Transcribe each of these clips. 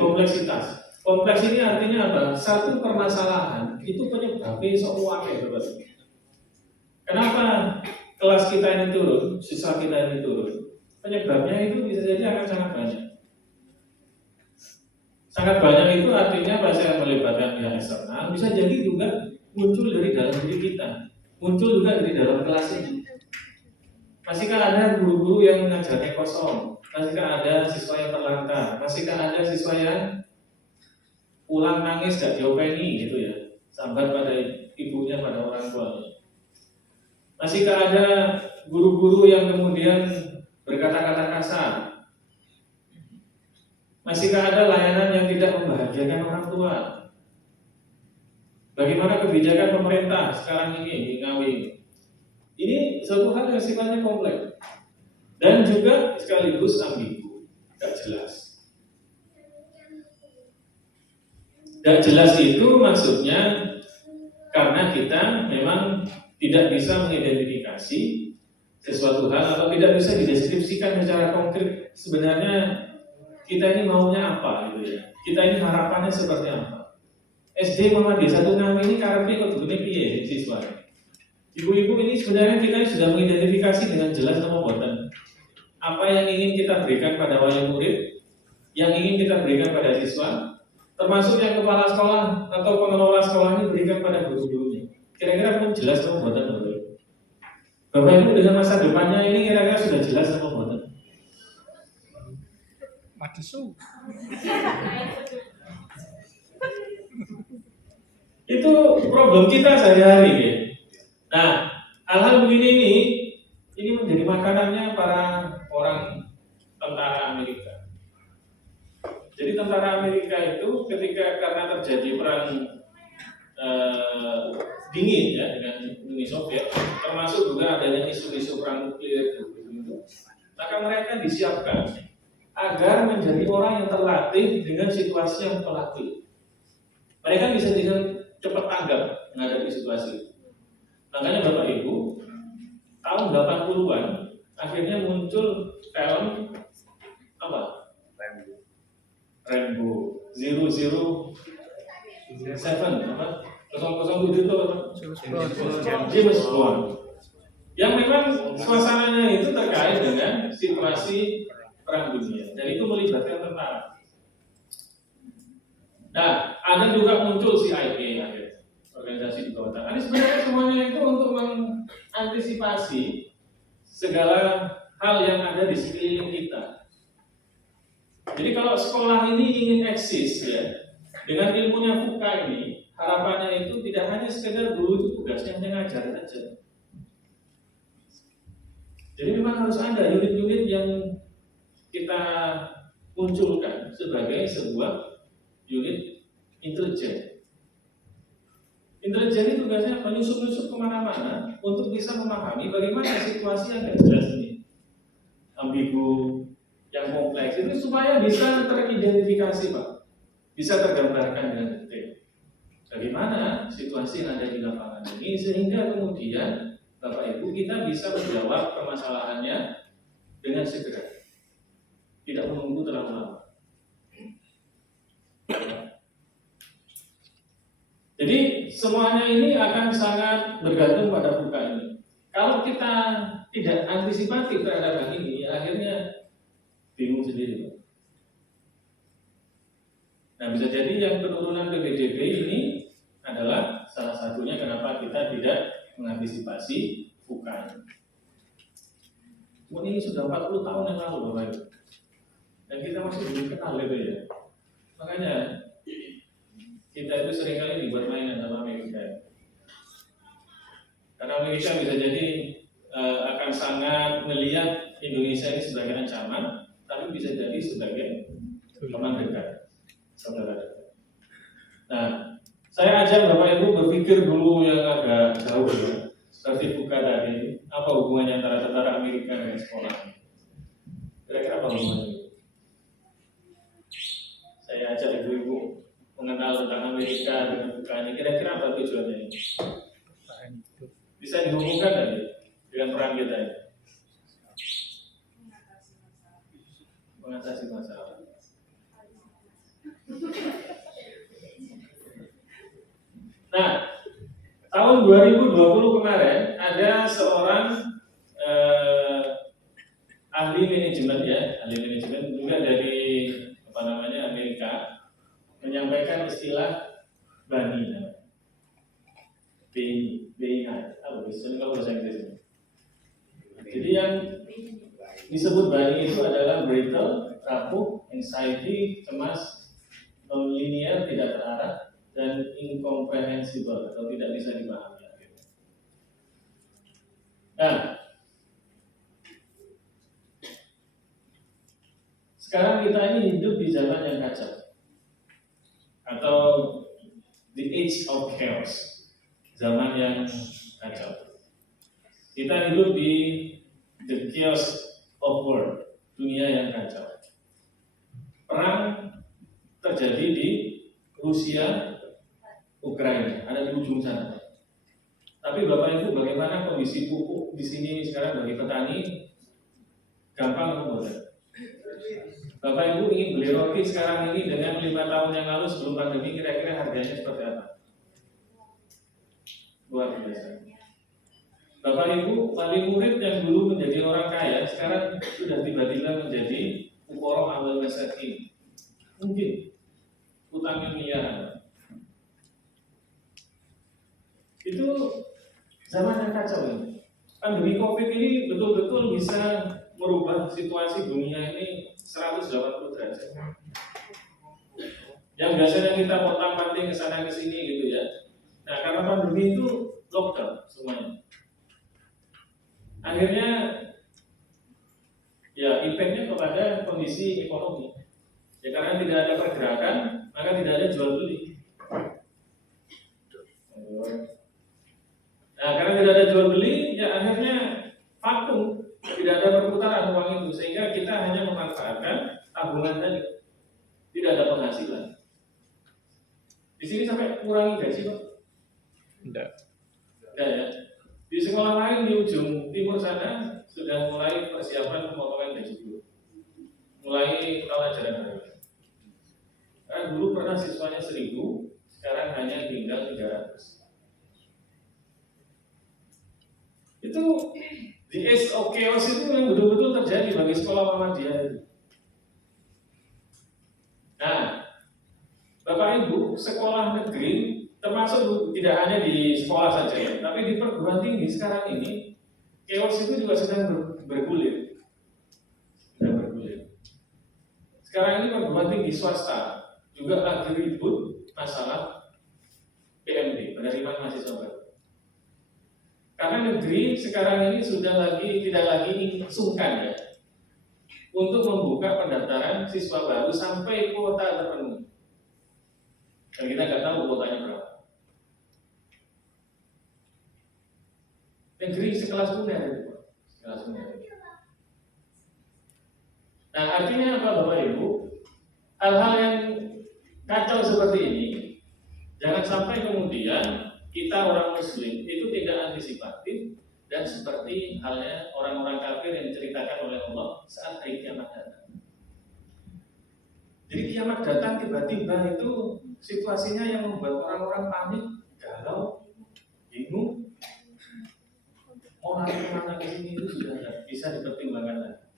kompleksitas. Kompleks ini artinya apa? Satu permasalahan itu penyebabnya semua betul. Kenapa kelas kita ini turun, siswa kita ini turun? Penyebabnya itu bisa jadi akan sangat banyak. Sangat banyak itu artinya bahasa yang melibatkan pihak eksternal, bisa jadi juga muncul dari dalam diri kita, muncul juga dari dalam kelas ini. Masihkah ada guru-guru yang mengajarnya kosong? Masihkah ada siswa yang terlantar? Masihkah ada siswa yang pulang nangis gak diopeni gitu ya, sambat pada ibunya, pada orang tuanya? Masihkah ada guru-guru yang kemudian berkata-kata kasar? Masihkah ada layanan yang tidak membahagiakan orang tua? Bagaimana kebijakan pemerintah sekarang ini di Ngawi? Ini suatu hal yang sifatnya kompleks dan juga sekaligus ambigu, tidak jelas. Tidak jelas itu maksudnya karena kita memang tidak bisa mengidentifikasi sesuatu hal atau tidak bisa dideskripsikan secara konkret. Sebenarnya kita ini maunya apa gitu ya? Kita ini harapannya seperti apa? SD Muhammadiyah 1 Ngawi ini karepnya kok begini piye siswa? Ibu-ibu ini sebenarnya kita sudah mengidentifikasi dengan jelas nama boten. Apa yang ingin kita berikan pada wali murid, yang ingin kita berikan pada siswa, termasuk yang kepala sekolah atau pengelola sekolah ini berikan pada guru-gurunya. Kira-kira belum jelas nama boten betul. Bapak Ibu dengan masa depannya ini kira-kira sudah jelas nama boten. Madesu. Itu problem kita sehari-hari ya. Nah, hal-hal begini ini menjadi makanannya para orang tentara Amerika. Jadi tentara Amerika itu ketika karena terjadi perang dingin ya dengan Uni Soviet, termasuk juga adanya isu-isu perang nuklir gitu. Maka mereka disiapkan agar menjadi orang yang terlatih dengan situasi yang terlatih. Mereka bisa dengan cepat tanggap menghadapi situasi itu. Makanya Bapak Ibu, tahun 80-an akhirnya muncul film apa? Rainbow 007 apa? 007 itu apa? James Bond. Yang memang suasananya itu terkait dengan situasi perang dunia dan itu melibatkan tentara. Nah, ada juga muncul CIA akhirnya. Organisasi di bawah tanah. Ini sebenarnya semuanya itu untuk mengantisipasi segala hal yang ada di sekeliling kita. Jadi kalau sekolah ini ingin eksis ya, dengan ilmunya FUKA ini, harapannya itu tidak hanya sekedar guru itu tugasnya hanya ngajar saja. Jadi memang harus ada unit-unit yang kita munculkan sebagai sebuah unit intelijen. Intelijen itu tugasnya menyusup-nyusup kemana-mana untuk bisa memahami bagaimana situasi yang tidak jelas ini, ambigu, yang kompleks itu supaya bisa teridentifikasi Pak, bisa tergambarkan dengan detail. Bagaimana situasi yang ada di lapangan ini sehingga kemudian Bapak Ibu kita bisa menjawab permasalahannya dengan segera, tidak menunggu terlalu lama. Jadi semuanya ini akan sangat bergantung pada FUKA ini. Kalau kita tidak antisipatif terhadap hal ini, akhirnya bingung sendiri. Nah, bisa jadi yang penurunan PPDB ini adalah salah satunya kenapa kita tidak mengantisipasi FUKA ini. Ini sudah 40 tahun yang lalu Bapak Ibu. Dan kita masih belum kenal itu ya. Makanya kita itu seringkali dibuat mainan sama Amerika. Karena Amerika bisa jadi akan sangat melihat Indonesia ini sebagai ancaman, tapi bisa jadi sebagai teman dekat, saudara dekat. Nah, saya ajak Bapak Ibu berpikir dulu yang agak jauh ya, seperti FUKA tadi, apa hubungannya antara tentara Amerika dengan sekolah? Kira-kira apa hubungannya? Saya ajak ibu-ibu mengenal tentang Amerika dengan FUKA ini, kira-kira apa tujuannya ini? Bisa dihubungkan tadi dengan peran kita ini? Mengatasi masalah. Nah, tahun 2020 kemarin ada seorang ahli manajemen juga dari Amerika menyampaikan istilah BANI, apa bahasa Inggris? Jadi yang disebut BANI itu adalah brittle, rapuh, anxiety, cemas, non-linear, tidak terarah, dan incomprehensible atau tidak bisa dipahami. Nah, sekarang kita ini hidup di zaman yang kacau atau the age of chaos, zaman yang kacau. Kita hidup di the chaos of world, dunia yang kacau. Perang terjadi di Rusia, Ukraina, ada di ujung sana. Tapi Bapak Ibu, bagaimana kondisi pupuk di sini sekarang bagi petani? Gampang atau mudah? Bapak Ibu ingin beli roti sekarang ini dengan 5 tahun yang lalu sebelum pandemi, kira-kira harganya seperti apa? Luar biasa. Bapak Ibu, wali murid yang dulu menjadi orang kaya, sekarang sudah tiba-tiba menjadi ukoro awal masakin. Mungkin utangnya miliaran. Itu zaman yang kacau ini. Pandemi COVID ini betul-betul bisa merubah situasi dunia ini 180 derajat. Yang biasanya kita pontang-panting ke sana ke sini gitu ya. Nah, karena pandemi itu lockdown semuanya. Akhirnya ya impactnya kepada kondisi ekonomi. Ya karena tidak ada pergerakan, maka tidak ada jual beli. Nah, karena tidak ada jual beli, ya akhirnya vakum, tidak ada perputaran uang itu, sehingga kita hanya memanfaatkan tabungan tadi, tidak ada penghasilan. Di sini sampai kurangi gaji, Pak? Tidak ya. Di sekolah lain di ujung timur sana sudah mulai persiapan pemotongan gaji guru, mulai tahun ajaran baru. Kan dulu pernah siswanya 1.000, sekarang hanya tinggal 300. Itu di age of chaos itu yang betul-betul terjadi bagi sekolah Muhammadiyah itu. Nah, Bapak Ibu, sekolah negeri termasuk tidak hanya di sekolah saja ya, tapi di perguruan tinggi sekarang ini chaos itu juga sedang bergulir. Sekarang ini perguruan tinggi swasta juga lagi ribut masalah PMD, penerimaan mahasiswa baru. Karena negeri sekarang ini sudah tidak lagi sungkan ya untuk membuka pendaftaran siswa baru sampai kuota terpenuhi. Dan kita nggak tahu kuotanya berapa. Negeri sekelas UNER itu, sekelas UNER. Nah, artinya apa Bapak Ibu? Hal-hal yang kacau seperti ini jangan sampai kemudian kita orang Muslim itu tidak antisipatif dan seperti halnya orang-orang kafir yang diceritakan oleh Allah saat hari kiamat datang. Jadi kiamat datang tiba-tiba itu situasinya yang membuat orang-orang panik, galau, bingung, mau lari kemana ke sini itu sudah tidak bisa dipertimbangkan lagi.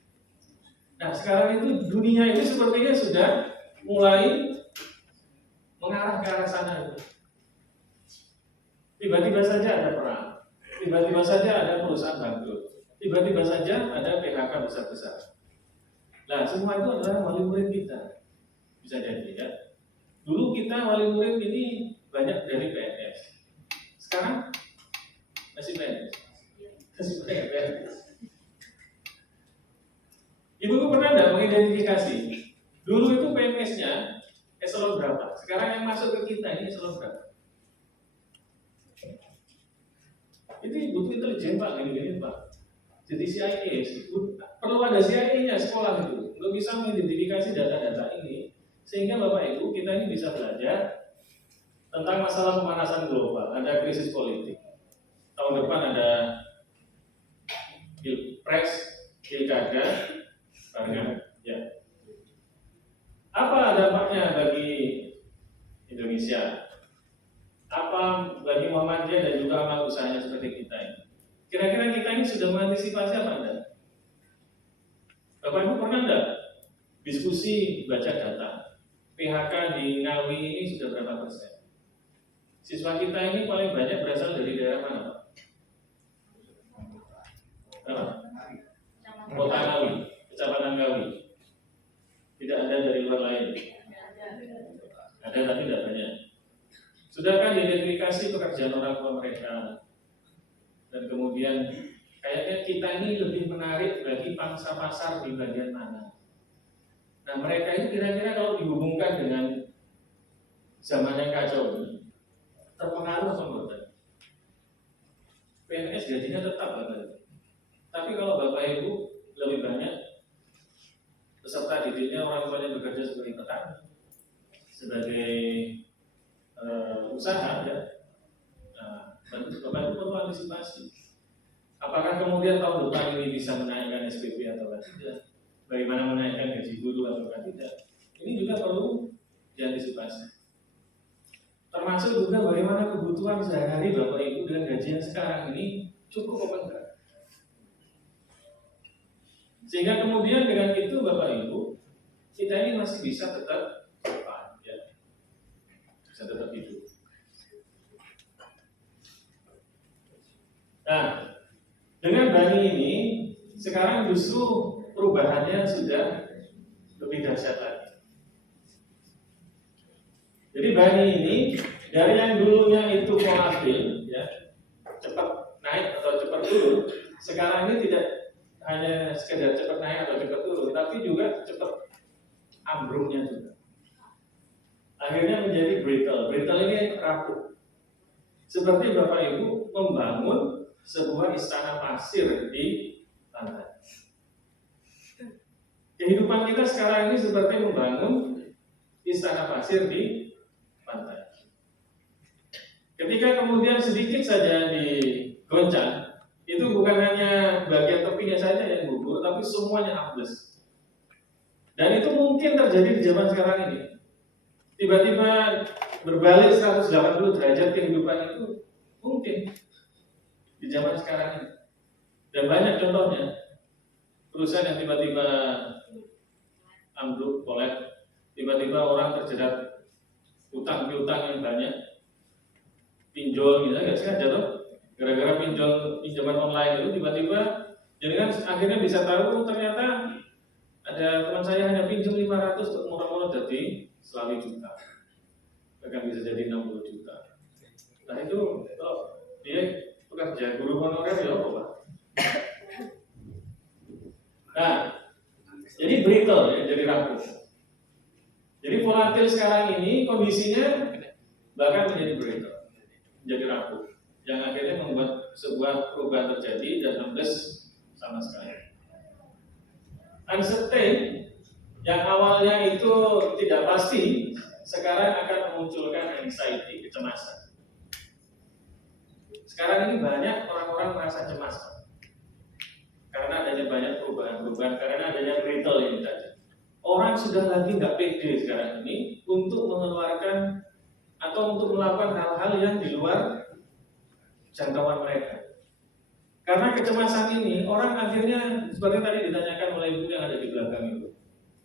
Nah sekarang itu dunia ini sepertinya sudah mulai mengarah ke arah sana itu. Tiba-tiba saja ada perang, tiba-tiba saja ada perusahaan bangkrut, tiba-tiba saja ada PHK besar-besar. Nah, semua itu adalah wali murid kita, bisa jadi ya. Dulu kita wali murid ini banyak dari PNS, sekarang masih PNS, Ibu pernah tidak mengidentifikasi? Dulu itu PNS-nya eselon berapa? Sekarang yang masuk ke kita ini eselon berapa? Itu butuh intelijen Pak, gini-gini Pak. Jadi CIA, perlu ada CIA-nya sekolah itu untuk bisa mengidentifikasi data-data ini, sehingga Bapak Ibu kita ini bisa belajar tentang masalah pemanasan global, ada krisis politik. Tahun depan ada Pilpres, Pilkada, ya. Apa dampaknya bagi Indonesia? Apa ini sudah mengantisipasi apa enggak? Bapak Ibu pernah enggak diskusi baca data? PHK di Ngawi ini sudah berapa persen? Siswa kita ini paling banyak berasal dari daerah mana, Pak? Apa? Kota Ngawi, Kecamatan Ngawi. Tidak ada dari luar lain. Ada tapi tidak banyak. Sudah kan diidentifikasi pekerjaan orang tua mereka. Dan kemudian kayaknya kita ini lebih menarik bagi pangsa pasar di bagian mana. Nah mereka itu kira-kira kalau dihubungkan dengan zaman yang kacau ini, terpengaruh atau enggak? PNS gajinya tetap kan? Tapi kalau Bapak Ibu lebih banyak peserta didiknya orang tuanya bekerja sebagai petani, sebagai usaha ya. Nah, Bapak Ibu perlu antisipasi. Apakah kemudian tahun depan ini bisa menaikkan SPP atau tidak? Bagaimana menaikkan gaji guru atau tidak? Ini juga perlu diantisipasi. Termasuk juga bagaimana kebutuhan sehari-hari Bapak Ibu dengan gaji yang sekarang ini cukup apa enggak? Sehingga kemudian dengan itu Bapak Ibu, kita ini masih bisa tetap survive, ya. Bisa tetap hidup. Nah, dengan Bani ini sekarang justru perubahannya sudah lebih dahsyat lagi. Jadi Bani ini dari yang dulunya itu volatil, ya, cepat naik atau cepat turun, sekarang ini tidak hanya sekedar cepat naik atau cepat turun, tapi juga cepat ambruknya juga. Akhirnya menjadi brittle. Brittle ini rapuh. Seperti Bapak Ibu membangun sebuah istana pasir di pantai. Kehidupan kita sekarang ini seperti membangun istana pasir di pantai. Ketika kemudian sedikit saja digoncang, itu bukan hanya bagian tepinya saja yang gugur, tapi semuanya ambles. Dan itu mungkin terjadi di zaman sekarang ini. Tiba-tiba berbalik 180 derajat kehidupan itu mungkin di zaman sekarang ini. Dan banyak contohnya. Perusahaan yang tiba-tiba ambruk, kolap, tiba-tiba orang terjerat utang piutang yang banyak, pinjol misalnya nggak sengaja tuh, gara-gara pinjaman online itu tiba-tiba, jadi kan akhirnya bisa tahu ternyata ada teman saya hanya pinjam 500 untuk murah-murah jadi selawi juta, bahkan bisa jadi 60 juta. Nah itu dia pekerja guru honorer ya apa? Nah, jadi brittle ya, jadi rapuh. Jadi volatil sekarang ini kondisinya bahkan menjadi brittle, menjadi rapuh, yang akhirnya membuat sebuah perubahan terjadi dan ambles sama sekali. Uncertain yang awalnya itu tidak pasti, sekarang akan memunculkan anxiety, kecemasan. Sekarang ini banyak orang-orang merasa cemas karena adanya banyak perubahan-perubahan, karena adanya brittle ini tadi. Orang sudah lagi nggak pede sekarang ini untuk mengeluarkan atau untuk melakukan hal-hal yang di luar jangkauan mereka. Karena kecemasan ini, orang akhirnya seperti tadi ditanyakan oleh ibu yang ada di belakang itu.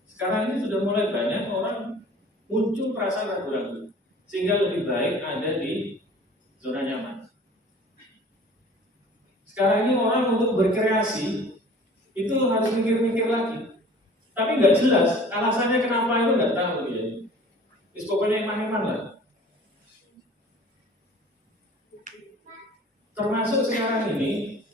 Sekarang ini sudah mulai banyak orang muncul perasaan ragu-ragu, sehingga lebih baik ada di zona nyaman. Sekarang ini orang untuk berkreasi itu harus mikir-mikir lagi, tapi nggak jelas alasannya kenapa itu nggak tahu ya. Pokoknya iman-iman lah. Termasuk sekarang ini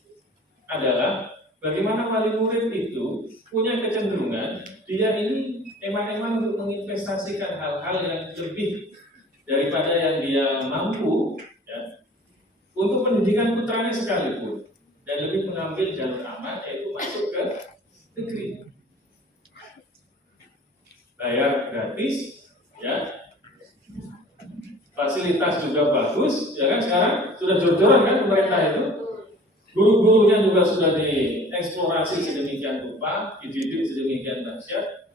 adalah bagaimana wali murid itu punya kecenderungan dia ini emang-emang untuk menginvestasikan hal-hal yang lebih daripada yang dia mampu ya, untuk pendidikan putranya sekalipun, dan lebih mengambil jalur aman yaitu masuk ke negeri, bayar gratis ya, fasilitas juga bagus ya kan. Sekarang sudah jor-joran kan pemerintah itu, guru-gurunya juga sudah dieksplorasi sedemikian rupa, dididik sedemikian dahsyat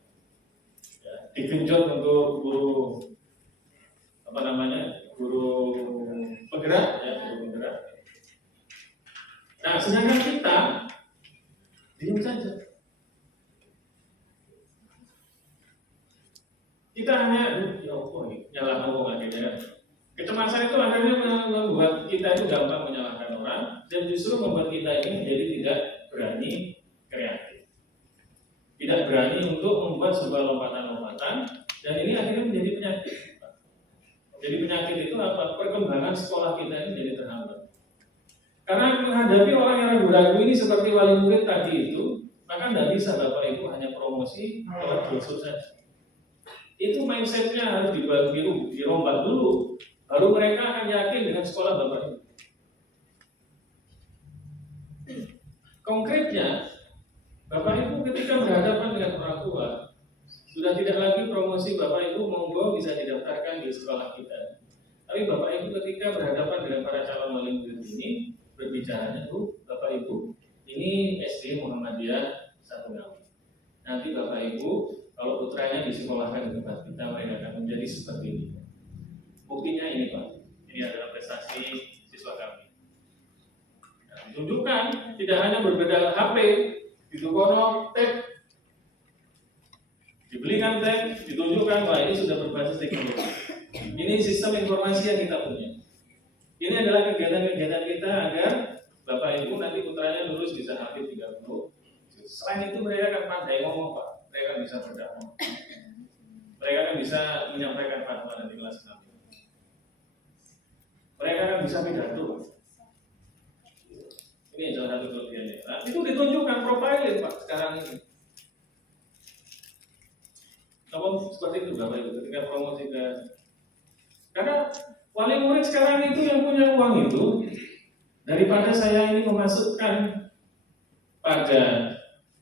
ya, digenjot untuk guru guru penggerak ya, guru penggerak. Nah, sedangkan kita diam saja. Kita hanya nyalah ngomong aja ya. Kecemasan itu akhirnya membuat kita itu gampang menyalahkan orang dan justru membuat kita ini menjadi tidak berani kreatif, tidak berani untuk membuat sebuah lompatan-lompatan, dan ini akhirnya menjadi penyakit. Jadi penyakit itu apa? Perkembangan sekolah kita ini menjadi terhambat. Karena menghadapi orang yang ragu-ragu ini seperti wali murid tadi itu, maka tidak bisa Bapak Ibu hanya promosi lewat brosur saja. Itu mindsetnya harus dirombak dulu, baru mereka akan yakin dengan sekolah Bapak Ibu. Konkretnya, Bapak Ibu ketika berhadapan dengan orang tua, sudah tidak lagi promosi Bapak Ibu monggo bisa didaftarkan di sekolah kita. Tapi Bapak Ibu ketika berhadapan dengan para calon wali murid ini, berbicaranya tuh Bapak Ibu, ini SD Muhammadiyah 1 Ngawi. Nanti Bapak Ibu kalau putranya disekolahkan di tempat kita, mereka akan menjadi seperti ini. Buktinya ini Pak, ini adalah prestasi siswa kami. Nah, tunjukkan tidak hanya berbeda HP, ditukono tab, dibelikan tab, ditunjukkan bahwa ini sudah berbasis teknologi. Ini sistem informasi yang kita punya. Ini adalah kegiatan-kegiatan kita agar Bapak Ibu nanti putranya lulus bisa hafid 30. Selain itu mereka akan pandai ngomong Pak, mereka akan bisa berdakwah, mereka akan bisa menyampaikan fatwa nanti kelas 6. Mereka akan bisa pidato. Ini salah satu kelebihannya. Nah, itu ditunjukkan profilnya Pak sekarang ini. Kalau seperti itu Bapak Ibu ketika promosi ke, karena wali murid sekarang itu yang punya uang itu, daripada saya ini memasukkan pada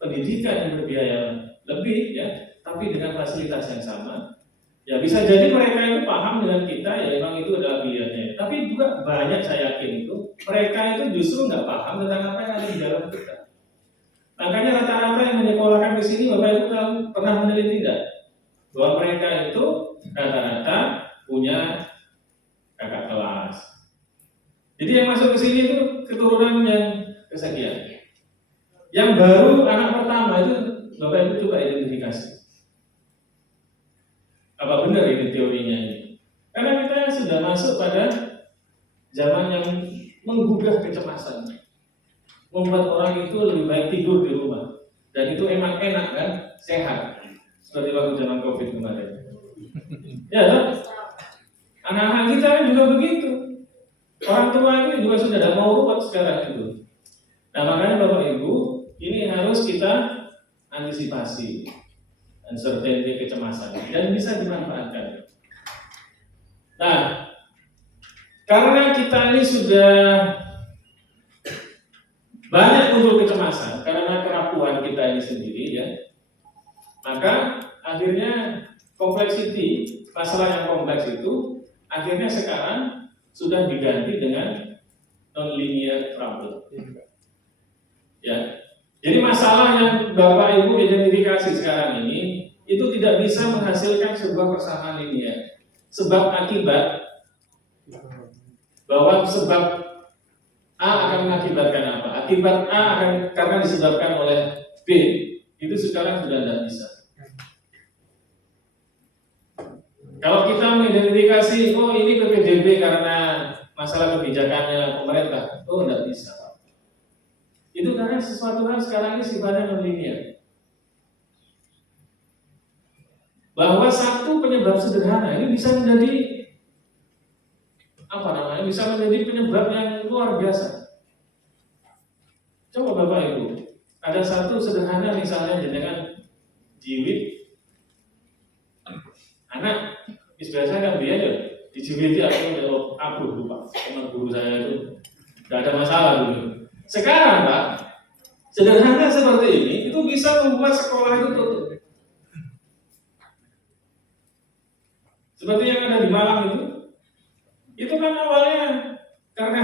pendidikan yang berbiaya lebih ya, tapi dengan fasilitas yang sama, ya bisa jadi mereka itu paham dengan kita ya memang itu adalah biayanya. Tapi juga banyak saya yakin itu mereka itu justru nggak paham tentang apa yang ada di dalam kita. Makanya rata-rata yang menyekolahkan di sini Bapak Ibu pernah meneliti tidak bahwa mereka itu rata-rata punya kakak kelas. Jadi yang masuk ke sini itu keturunan yang kesekian. Yang baru anak pertama itu Bapak Ibu coba identifikasi. Apa benar ini teorinya ini? Karena kita sudah masuk pada zaman yang menggugah kecemasan, membuat orang itu lebih baik tidur di rumah, dan itu emang enak kan, sehat, seperti waktu zaman COVID kemarin. Ya, kan? Anak-anak kita juga begitu. Orang tua ini juga sudah tidak mau ruwet sekarang itu. Nah makanya Bapak Ibu, ini harus kita antisipasi uncertainty, kecemasan, dan bisa dimanfaatkan. Nah, karena kita ini sudah banyak muncul kecemasan karena kerapuhan kita ini sendiri ya, maka akhirnya kompleksiti, masalah yang kompleks itu akhirnya sekarang sudah diganti dengan non-linear problem. Ya, jadi masalah yang Bapak Ibu identifikasi sekarang ini itu tidak bisa menghasilkan sebuah persamaan linear. Sebab akibat, bahwa sebab A akan mengakibatkan apa? Akibat A akan karena disebabkan oleh B, itu sekarang sudah tidak bisa. Kalau kita mengidentifikasi, oh ini PPDB karena masalah kebijakannya pemerintah, oh tidak bisa. Itu karena sesuatu hal sekarang ini sifatnya non-linear. Bahwa satu penyebab sederhana ini bisa menjadi bisa menjadi penyebab yang luar biasa. Coba Bapak Ibu, ada satu sederhana misalnya dengan jiwit anak, biasa kan dia ya dijiwiti atau abu lupa, sama guru saya itu tidak ada masalah dulu. Sekarang Pak, sederhana seperti ini itu bisa membuat sekolah itu tutup. Seperti yang ada di Malang itu kan awalnya karena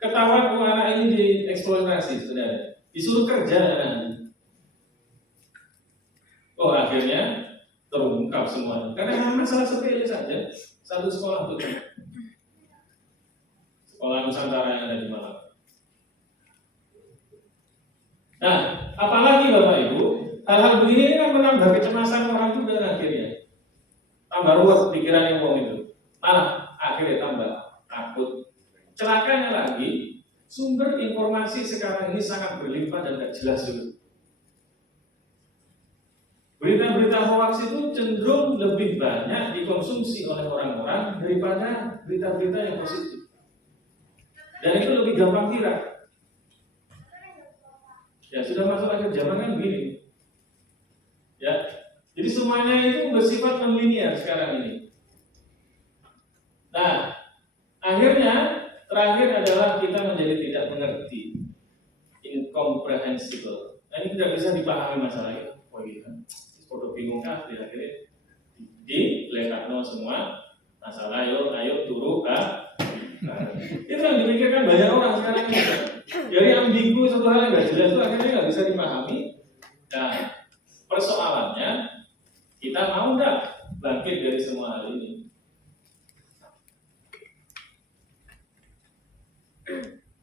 ketahuan anak ini dieksploitasi, sudah disuruh kerja nanti. Oh akhirnya terungkap semua karena masalah sepele saja, satu sekolah tutup, sekolah Nusantara yang ada di Malang. Nah, apalagi Bapak Ibu, hal-hal begini kan menambah kecemasan orang juga akhirnya. Tambah ruwet pikiran yang wong itu. Malah akhirnya tambah takut. Celakanya lagi, sumber informasi sekarang ini sangat berlimpah dan tidak jelas juga. Berita-berita hoax itu cenderung lebih banyak dikonsumsi oleh orang-orang daripada berita-berita yang positif. Dan itu lebih gampang viral. Ya sudah masuk akhir zaman kan begini. Ya, jadi semuanya itu bersifat non-linear sekarang ini. Nah, akhirnya terakhir adalah kita menjadi tidak mengerti, incomprehensible. Nah, ini tidak bisa dipahami masalahnya. Oh iya, foto bingung kan? Akhirnya diletakno semua masalah. Ayo turu kah? Itu yang dipikirkan banyak orang sekarang ini. Jadi ambigu satu hal yang nggak jelas itu akhirnya nggak bisa dipahami. Nah, persoalannya kita mau nggak bangkit dari semua hal ini?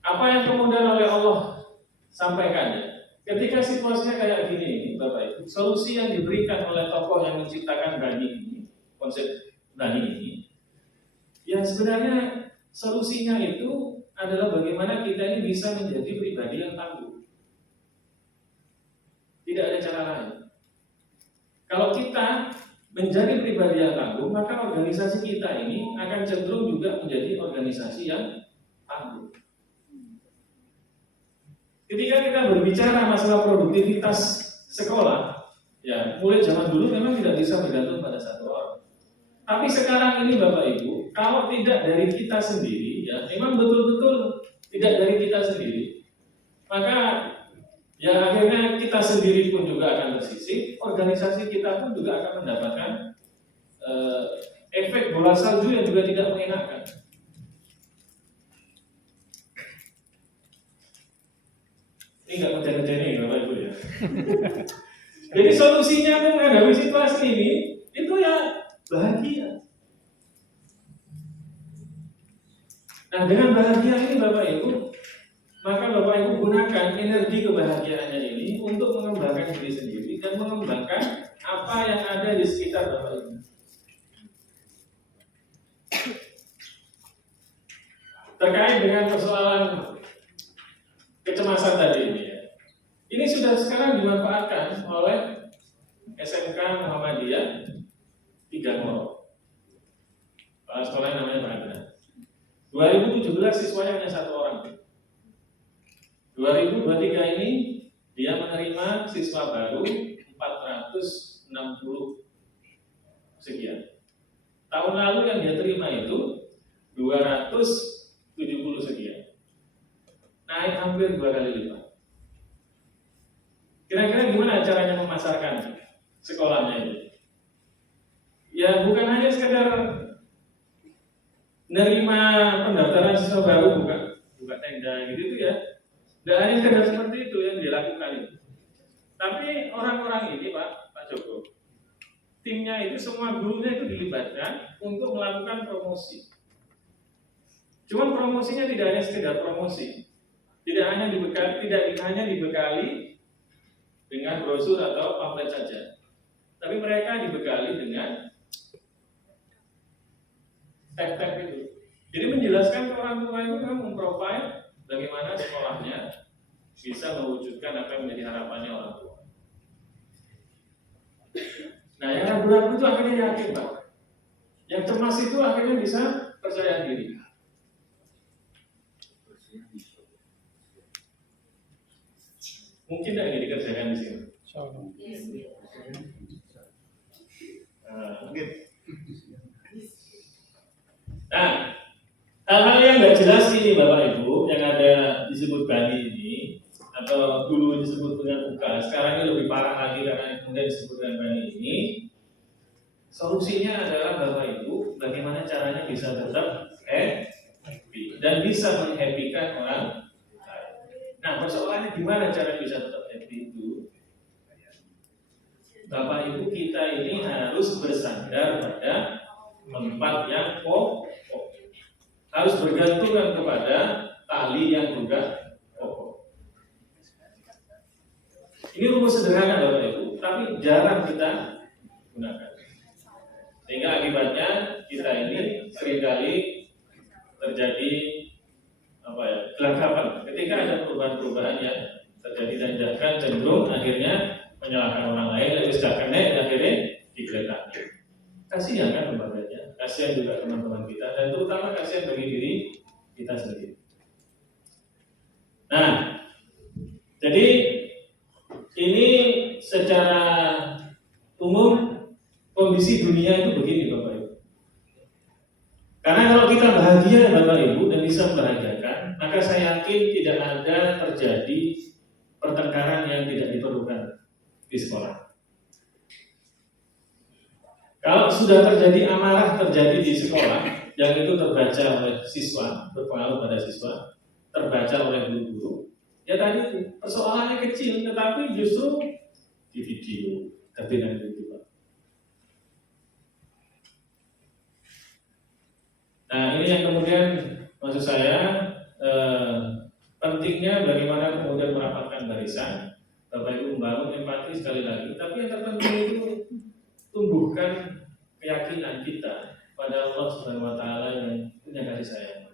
Apa yang kemudian oleh Allah sampaikan? Ketika situasinya kayak gini, Bapak Ibu, solusi yang diberikan oleh tokoh yang menciptakan Bani ini, konsep Bani ini, ya sebenarnya solusinya itu adalah bagaimana kita ini bisa menjadi pribadi yang tangguh. Tidak ada cara lain. Kalau kita menjadi pribadi yang tangguh, maka organisasi kita ini akan cenderung juga menjadi organisasi yang tangguh. Ketika kita berbicara masalah produktivitas sekolah, ya mulai zaman dulu memang tidak bisa bergantung pada satu orang. Tapi sekarang ini Bapak Ibu, kalau tidak dari kita sendiri, ya memang betul-betul tidak dari kita sendiri, maka ya akhirnya kita sendiri pun juga akan tersisih, organisasi kita pun juga akan mendapatkan efek bola salju yang juga tidak mengenakan. Ini nggak ngejar-ngejar Bapak Ibu ya. Jadi solusinya untuk menghadapi situasi ini itu ya bahagia. Nah dengan bahagia ini Bapak Ibu, maka Bapak Ibu gunakan energi kebahagiaannya ini untuk mengembangkan diri sendiri dan mengembangkan apa yang ada di sekitar Bapak Ibu. Terkait dengan persoalan kecemasan tadi ini ya. Ini sudah sekarang dimanfaatkan oleh SMK Muhammadiyah 3 Ngoro. Kepala sekolah yang namanya Pak Adnan. 2017 siswanya hanya 1 orang. 2023 ini dia menerima siswa baru 460 sekian. Tahun lalu yang dia terima itu 270 sekian. Naik hampir 2 kali lipat. Kira-kira gimana caranya memasarkan sekolahnya itu? Ya bukan hanya sekedar menerima pendaftaran siswa baru, buka tenda gitu ya. Tidak hanya sekedar seperti itu yang dilakukan itu. Tapi orang-orang ini Pak Joko, timnya itu semua gurunya itu dilibatkan untuk melakukan promosi. Cuman promosinya tidak hanya sekedar promosi, tidak hanya dibekali dengan brosur atau pamflet saja, tapi mereka dibekali dengan tab-tab itu. Jadi menjelaskan ke orang tua itu memang memprofile bagaimana sekolahnya bisa mewujudkan apa yang menjadi harapannya orang tua. Nah, yang ragu-ragu itu akhirnya yakin Pak. Yang cemas itu akhirnya bisa percaya diri. Mungkin tidak ini dikerjakan di sini. Mungkin. Nah, hal-hal yang nggak jelas ini Bapak Ibu yang ada disebut Bani ini atau dulu disebut dengan UKA, sekarang ini lebih parah lagi karena kemudian disebut dengan Bani ini. Solusinya adalah Bapak Ibu bagaimana caranya bisa tetap happy dan bisa menghappykan orang. Nah, persoalannya gimana cara bisa tetap happy itu? Bapak Ibu kita ini harus bersandar pada tempat yang pokok, harus bergantungan kepada tali yang juga pokok. Ini rumus sederhana Bapak Ibu, tapi jarang kita gunakan. Sehingga akibatnya kita ini seringkali terjadi kelangkapan. Ketika ada perubahan-perubahan yang terjadi dan bahkan cenderung akhirnya menyalahkan orang lain, lalu sudah kena dan akhirnya digeledah. Kasihan kan lembaganya, kasihan juga teman-teman kita, dan terutama kasihan bagi diri kita sendiri. Nah, jadi ini secara umum kondisi dunia itu begini Bapak Ibu. Karena kalau kita bahagia Bapak Ibu dan bisa membahagiakan, maka saya yakin tidak ada terjadi pertengkaran yang tidak diperlukan di sekolah. Kalau sudah terjadi amarah terjadi di sekolah, yang itu terbaca oleh siswa, berpengaruh pada siswa, terbaca oleh guru-guru, ya tadi itu persoalannya kecil, tetapi justru di video, dengan video. Nah ini yang kemudian maksud saya pentingnya bagaimana kemudian merapatkan barisan, Bapak Ibu membangun empati sekali lagi, tapi yang terpenting itu tumbuhkan keyakinan kita pada Allah Subhanahu wa Ta'ala yang punya kasih sayang.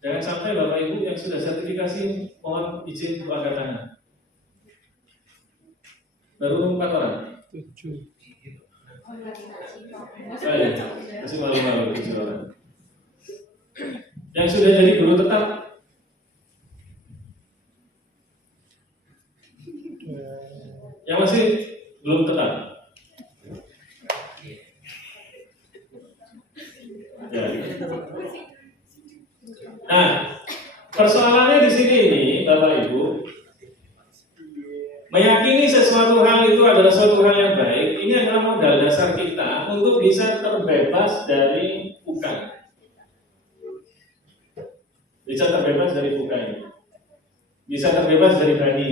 Jangan sampai Bapak Ibu yang sudah sertifikasi mohon izin untuk angkat tangan. Baru 4 orang. 7. Baik, masih malu-malu 7 orang. Yang sudah jadi guru tetap. Yang masih belum tetap. Ya. Nah, persoalannya di sini ini, Bapak Ibu, meyakini sesuatu hal itu adalah suatu hal yang baik. Ini adalah modal dasar kita untuk bisa terbebas dari bukan. Bisa terbebas dari bukan. Bisa terbebas dari bani.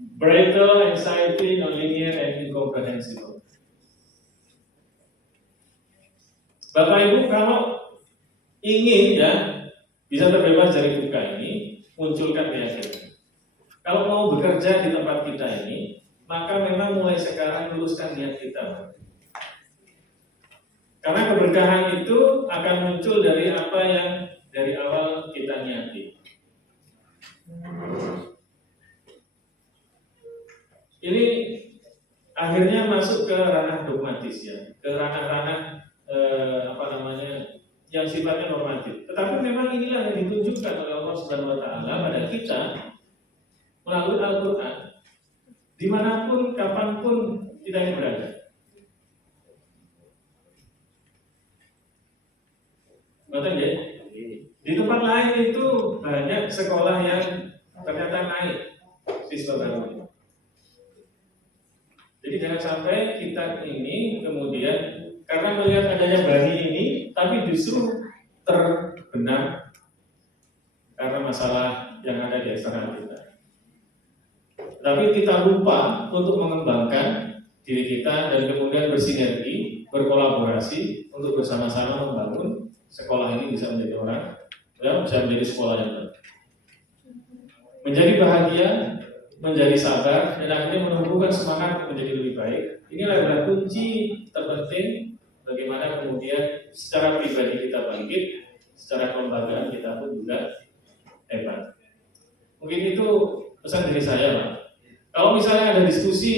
Brittle, anxiety, nonlinear, and incomprehensible. Bapak Ibu kalau ingin ya bisa terbebas dari buka ini, munculkan keyakinan. Kalau mau bekerja di tempat kita ini, maka memang mulai sekarang luruskan niat kita. Karena keberkahan itu akan muncul dari apa yang dari awal kita niati. Ini akhirnya masuk ke ranah dogmatis ya, ke ranah-ranah yang sifatnya normatif. Tetapi memang inilah yang ditunjukkan oleh Allah Subhanahu wa Ta'ala pada kita melalui Al-Quran, dimanapun, kapanpun kita ini berada. Betul ya? Di tempat lain itu banyak sekolah yang ternyata naik siswa baru. Jadi jangan sampai kita ini kemudian karena melihat adanya bani ini, tapi justru terbenam karena masalah yang ada di eksternal kita. Tapi kita lupa untuk mengembangkan diri kita dan kemudian bersinergi, berkolaborasi untuk bersama-sama membangun sekolah ini bisa menjadi orang, ya, bisa menjadi sekolah yang baik. Menjadi bahagia, menjadi sabar, dan akhirnya menumbuhkan semangat menjadi lebih baik. Inilah adalah kunci terpenting bagaimana kemudian secara pribadi kita bangkit, secara kelembagaan kita pun juga hebat. Mungkin itu pesan dari saya, Pak. Kalau misalnya ada diskusi,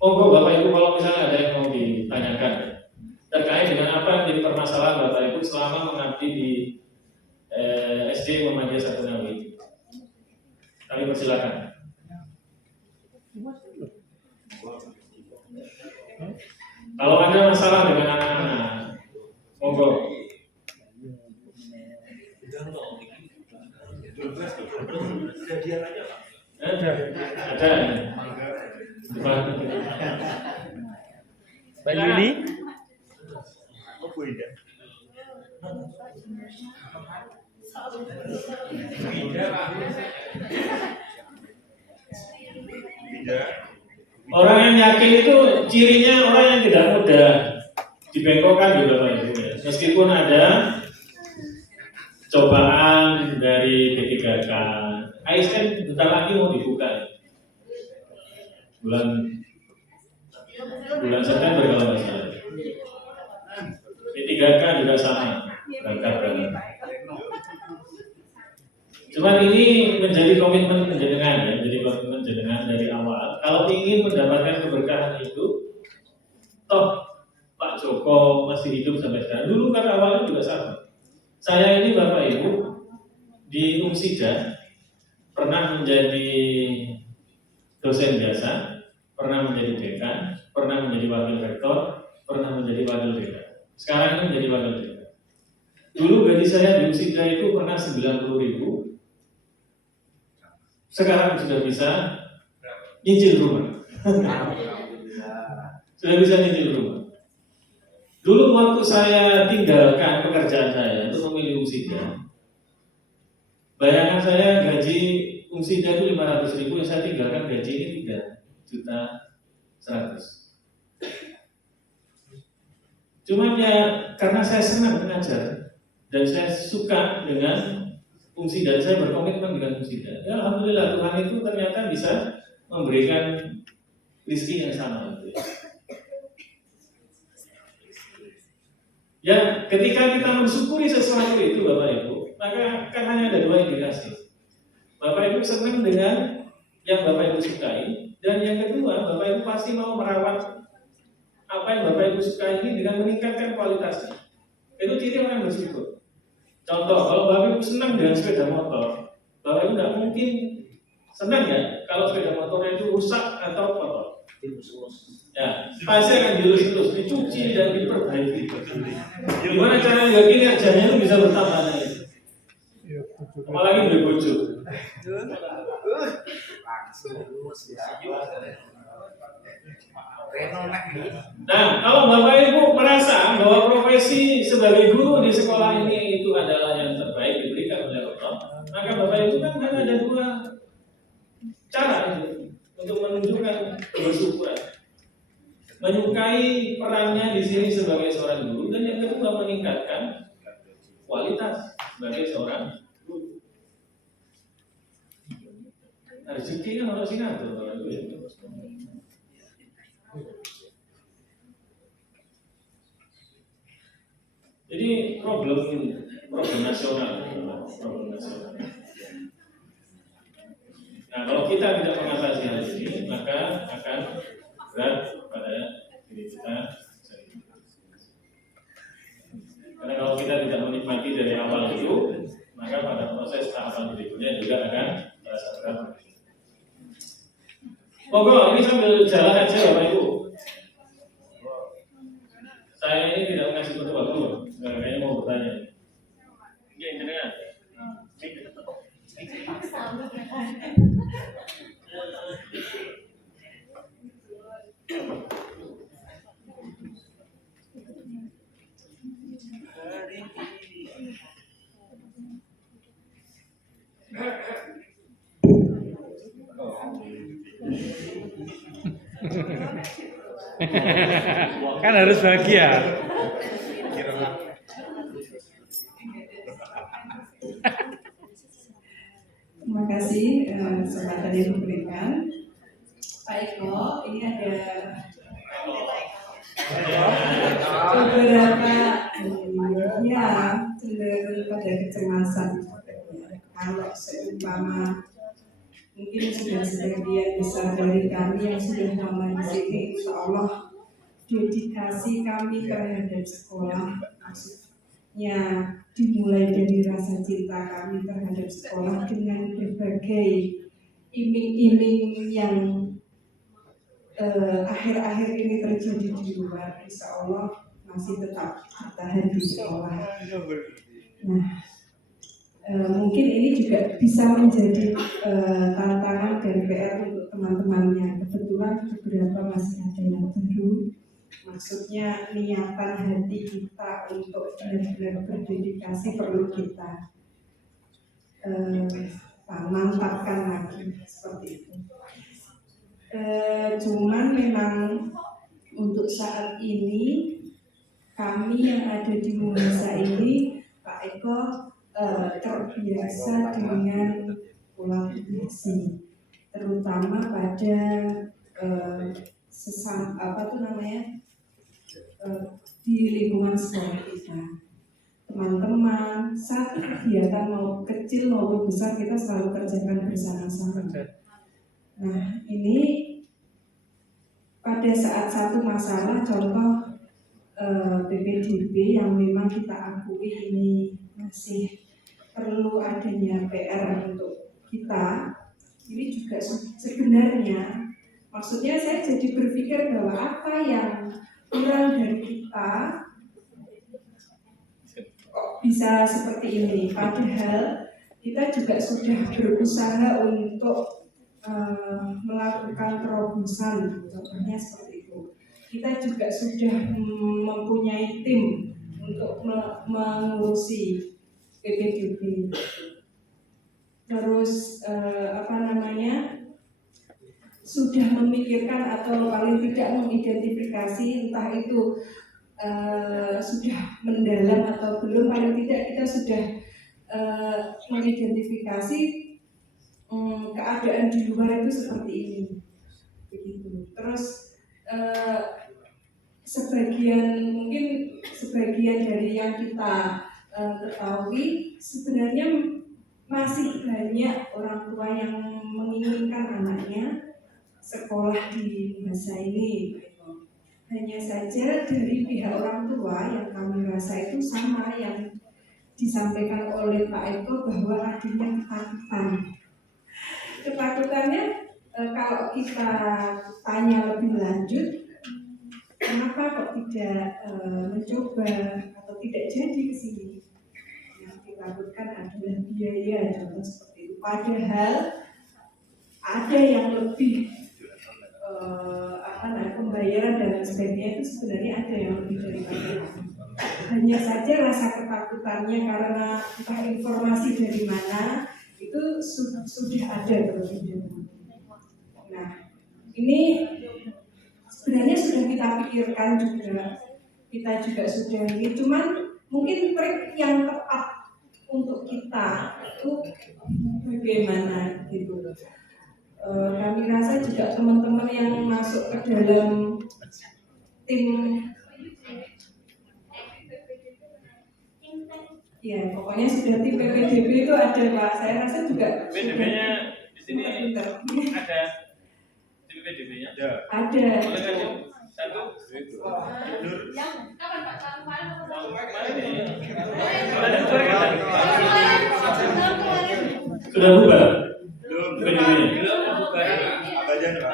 monggo Bapak Ibu kalau misalnya ada yang mau ditanyakan terkait dengan apa yang menjadi permasalahan Bapak Ibu selama mengabdi di SD Muhammadiyah Satu Nawi. Kami persilakan. Kalau ada masalah dengan anak-anak, monggo. Ada. Mbak Yuli? Orang yang yakin itu cirinya orang yang tidak mudah dibengkokkan juga Pak Ibu. Meskipun ada cobaan dari P3K. ASN bentar lagi mau dibuka bulan September kalau nggak salah. P3K juga sama berangkat. Cuman ini menjadi komitmen jenengan ya, jadi komitmen jenengan dari awal. Kalau ingin mendapatkan keberkahan itu, toh Pak Joko masih hidup sampai sekarang. Dulu kan awalnya juga sama. Saya ini Bapak Ibu di Umsida pernah menjadi dosen biasa, pernah menjadi dekan, pernah menjadi wakil rektor, pernah menjadi wakil dekan. Sekarang ini menjadi wakil dekan. Dulu gaji saya di Umsida itu pernah 90.000. Sekarang sudah bisa nyicil rumah. Sudah bisa nyicil rumah. Dulu waktu saya tinggalkan pekerjaan saya untuk memilih Umsida, bayangan saya gaji Umsida itu 500.000, yang saya tinggalkan gaji ini 3.100.000. Cuman ya karena saya senang mengajar dan saya suka dengan Umsida, saya berkomitmen dengan Umsida. Ya alhamdulillah Tuhan itu ternyata bisa memberikan rezeki yang sama. Ya ketika kita mensyukuri sesuatu itu Bapak Ibu, maka kan hanya ada dua indikasi. Bapak Ibu senang dengan yang Bapak Ibu sukai, dan yang kedua Bapak Ibu pasti mau merawat apa yang Bapak Ibu sukai ini dengan meningkatkan kualitasnya. Itu ciri orang bersyukur. Contoh, kalau Bapak Ibu senang dengan sepeda motor, Bapak Ibu tidak mungkin senang ya kalau sepeda motornya itu rusak atau kotor. Ya, pasti akan dilus-lus, dicuci dan diperbaiki. Gimana caranya gini ajarnya itu bisa bertambah lagi. Apalagi beli bojo. Nah, kalau Bapak Ibu merasa bahwa profesi sebagai guru di sekolah ini itu adalah yang terbaik diberikan oleh Allah, maka Bapak Ibu kan ada dua cara itu untuk menunjukkan kebersyukuran. Menyukai perannya di sini sebagai seorang guru, dan yang kedua meningkatkan kualitas sebagai seorang guru. Rezekinya harus ngatur. Jadi problem nasional. Nah, kalau kita tidak mengatasi hal ini, maka akan berat pada diri kita sendiri. Karena kalau kita tidak menikmati dari awal itu, maka pada proses tahapan berikutnya juga akan terasa berat. Monggo, ini sambil jalan aja Bapak Ibu. Saya ini tidak mengasih tutup waktu, kayaknya mau bertanya. Iya, jenengan. Kan harus bahagia. Terima kasih kesempatan yang diberikan. Pak Eko, ini ada beberapa ya cenderung pada kecemasan. Kalau seumpama mungkin sudah sebagian besar dari kami yang sudah lama di sini, insya Allah dedikasi kami terhadap sekolah maksudnya dimulai dari rasa cinta kami terhadap sekolah dengan berbagai iming-iming yang akhir-akhir ini terjadi di luar, insya Allah masih tetap bertahan di sekolah. Nah, mungkin ini juga bisa menjadi tantangan dan PR untuk teman-temannya. Kebetulan beberapa masih ada yang baru. Maksudnya niatan hati kita untuk benar-benar berdedikasi perlu kita mantapkan lagi seperti itu. Cuman memang untuk saat ini kami yang ada di Muhasa ini, Pak Eko, terbiasa dengan pola bersih, terutama pada di lingkungan sekolah kita. Teman-teman, satu kegiatan mau kecil maupun besar kita selalu kerjakan bersama-sama. Nah, ini pada saat satu masalah, contoh PPDB yang memang kita akui ini masih perlu adanya PR untuk kita, ini juga sebenarnya maksudnya saya jadi berpikir bahwa apa yang kurang dari kita kok bisa seperti ini, padahal kita juga sudah berusaha untuk melakukan terobosan, contohnya seperti itu. Kita juga sudah mempunyai tim untuk mengurusi PPDB. Terus sudah memikirkan atau paling tidak mengidentifikasi, entah itu sudah mendalam atau belum, paling tidak kita sudah mengidentifikasi keadaan di luar itu seperti ini, begitu. Terus sebagian dari yang kita ketahui, sebenarnya masih banyak orang tua yang menginginkan anaknya sekolah di masa ini. Hanya saja dari pihak orang tua yang kami rasa itu sama yang disampaikan oleh Pak Eko, bahwa adanya ketakutan. Ketakutannya kalau kita tanya lebih lanjut, kenapa kok tidak mencoba atau tidak jadi ke sini? Yang ditakutkan adalah biaya, contoh seperti itu. Padahal ada yang lebih pembayaran dan lain sebagainya, itu sebenarnya ada yang lebih daripada itu. Hanya saja rasa ketakutannya karena entah informasi dari mana itu sudah ada terlebih dahulu. Nah, ini sebenarnya sudah kita pikirkan juga, kita juga sudah ini, cuman mungkin trik yang tepat untuk kita itu bagaimana gitu. Kami rasa juga teman-teman yang masuk ke dalam tim, ya pokoknya sudah tim PPDB itu ada Pak, saya rasa juga PPDB-nya di sini ada tim PPDB-nya? Ada. Boleh kasih satu? Yang kapan Pak? Tahun kemarin ini. Sudah Sudah bubar? Belum. PPDB-nya? Abadan, Pak.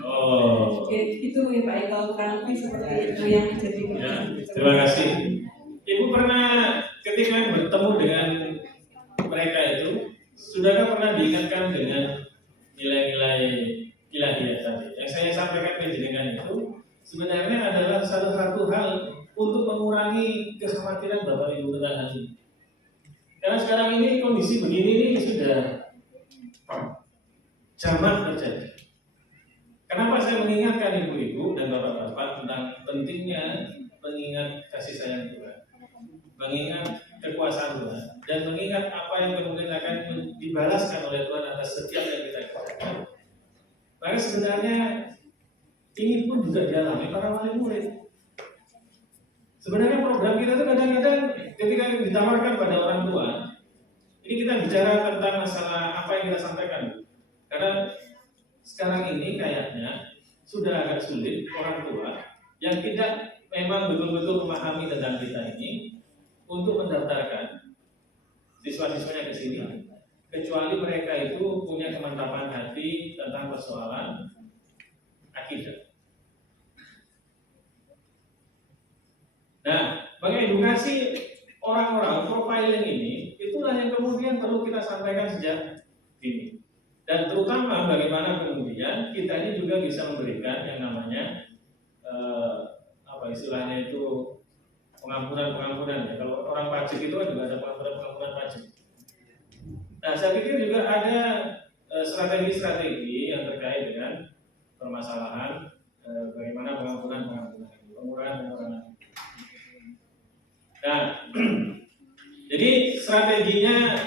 Oh. Itu ya Pak Eko, kurang lebih seperti itu yang jadi Ya, terima kasih. Ibu pernah ketika bertemu dengan mereka itu, sudahkah pernah diingatkan dengan nilai-nilai ilahiyah tadi? Yang saya sampaikan ke jenengan itu sebenarnya adalah salah satu hal untuk mengurangi kekhawatiran Bapak Ibu tentang hal ini. Karena sekarang ini kondisi begini ini sudah jamak terjadi. Kenapa saya mengingatkan ibu-ibu dan bapak-bapak tentang pentingnya mengingat kasih sayang Tuhan, mengingat kekuasaan Tuhan, dan mengingat apa yang kemudian akan dibalaskan oleh Tuhan atas setiap yang kita kerjakan. Maka sebenarnya ini pun juga dialami para wali murid. Sebenarnya program kita itu kadang-kadang ketika ditawarkan pada orang tua, ini kita bicara tentang masalah apa yang kita sampaikan. Karena sekarang ini kayaknya sudah agak sulit orang tua yang tidak memang betul-betul memahami tentang kita ini untuk mendaftarkan siswa-siswanya ke sini, kecuali mereka itu punya kemantapan hati tentang persoalan akidah. Nah, mengedukasi orang-orang profiling ini, itulah yang kemudian perlu kita sampaikan sejak dini. Dan terutama bagaimana kemudian kita ini juga bisa memberikan yang namanya istilahnya itu pengampunan ya. Kalau orang pajak itu juga ada pengampunan pajak. Nah, saya pikir juga ada strategi-strategi yang terkait dengan permasalahan bagaimana pengampunan pengurangan. Nah, strateginya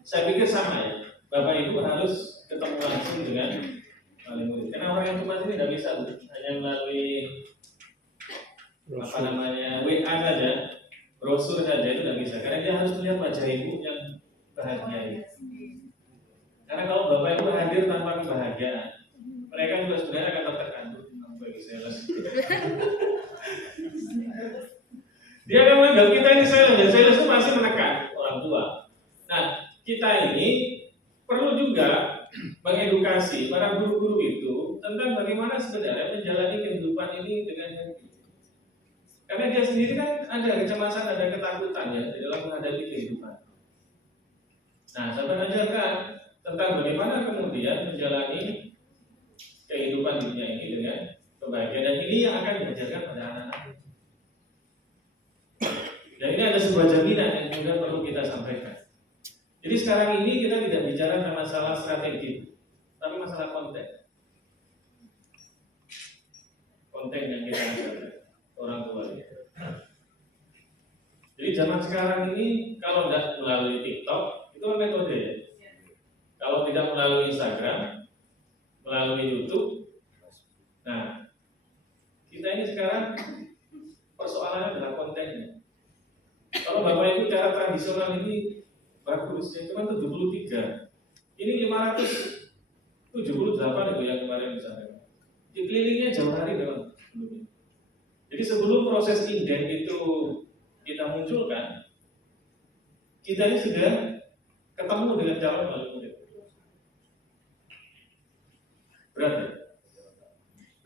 saya pikir sama ya. Bapak Ibu harus ketemu langsung dengan wali murid. Karena orang yang cuma ini tidak bisa hanya melalui apa namanya WA saja, brosur saja itu tidak bisa. Karena dia harus melihat wajah ibu yang bahagia. Karena kalau Bapak Ibu hadir tanpa kebahagiaan, mereka juga sebenarnya akan tertekan bagi sales. Dia akan menganggap kita ini sales, dan sales itu masih menekan orang tua. Nah, kita ini perlu juga mengedukasi para guru-guru itu tentang bagaimana sebenarnya menjalani kehidupan ini dengan happy. Karena dia sendiri kan ada kecemasan, ada ketakutan ya di dalam menghadapi kehidupan. Nah, saya ajarkan tentang bagaimana kemudian menjalani kehidupan dunia ini dengan kebahagiaan, dan ini yang akan diajarkan pada anak-anak. Dan ini ada sebuah jaminan yang juga perlu kita sampaikan. Jadi sekarang ini kita tidak bicara tentang masalah strategi, tapi masalah konten. Konten yang kita ajarkan orang tua. Jadi zaman sekarang ini kalau tidak melalui TikTok itu kan metode ya. Kalau tidak melalui Instagram, melalui YouTube. Nah, kita ini sekarang persoalannya adalah kontennya. Kalau Bapak Ibu cara tradisional ini bagus ya, cuma 73. Ini 578 itu yang kemarin misalnya. Dikelilingnya jauh hari memang sebelumnya. Jadi sebelum proses inden itu kita munculkan, kita ini sudah ketemu dengan calon wali murid. Berat ya?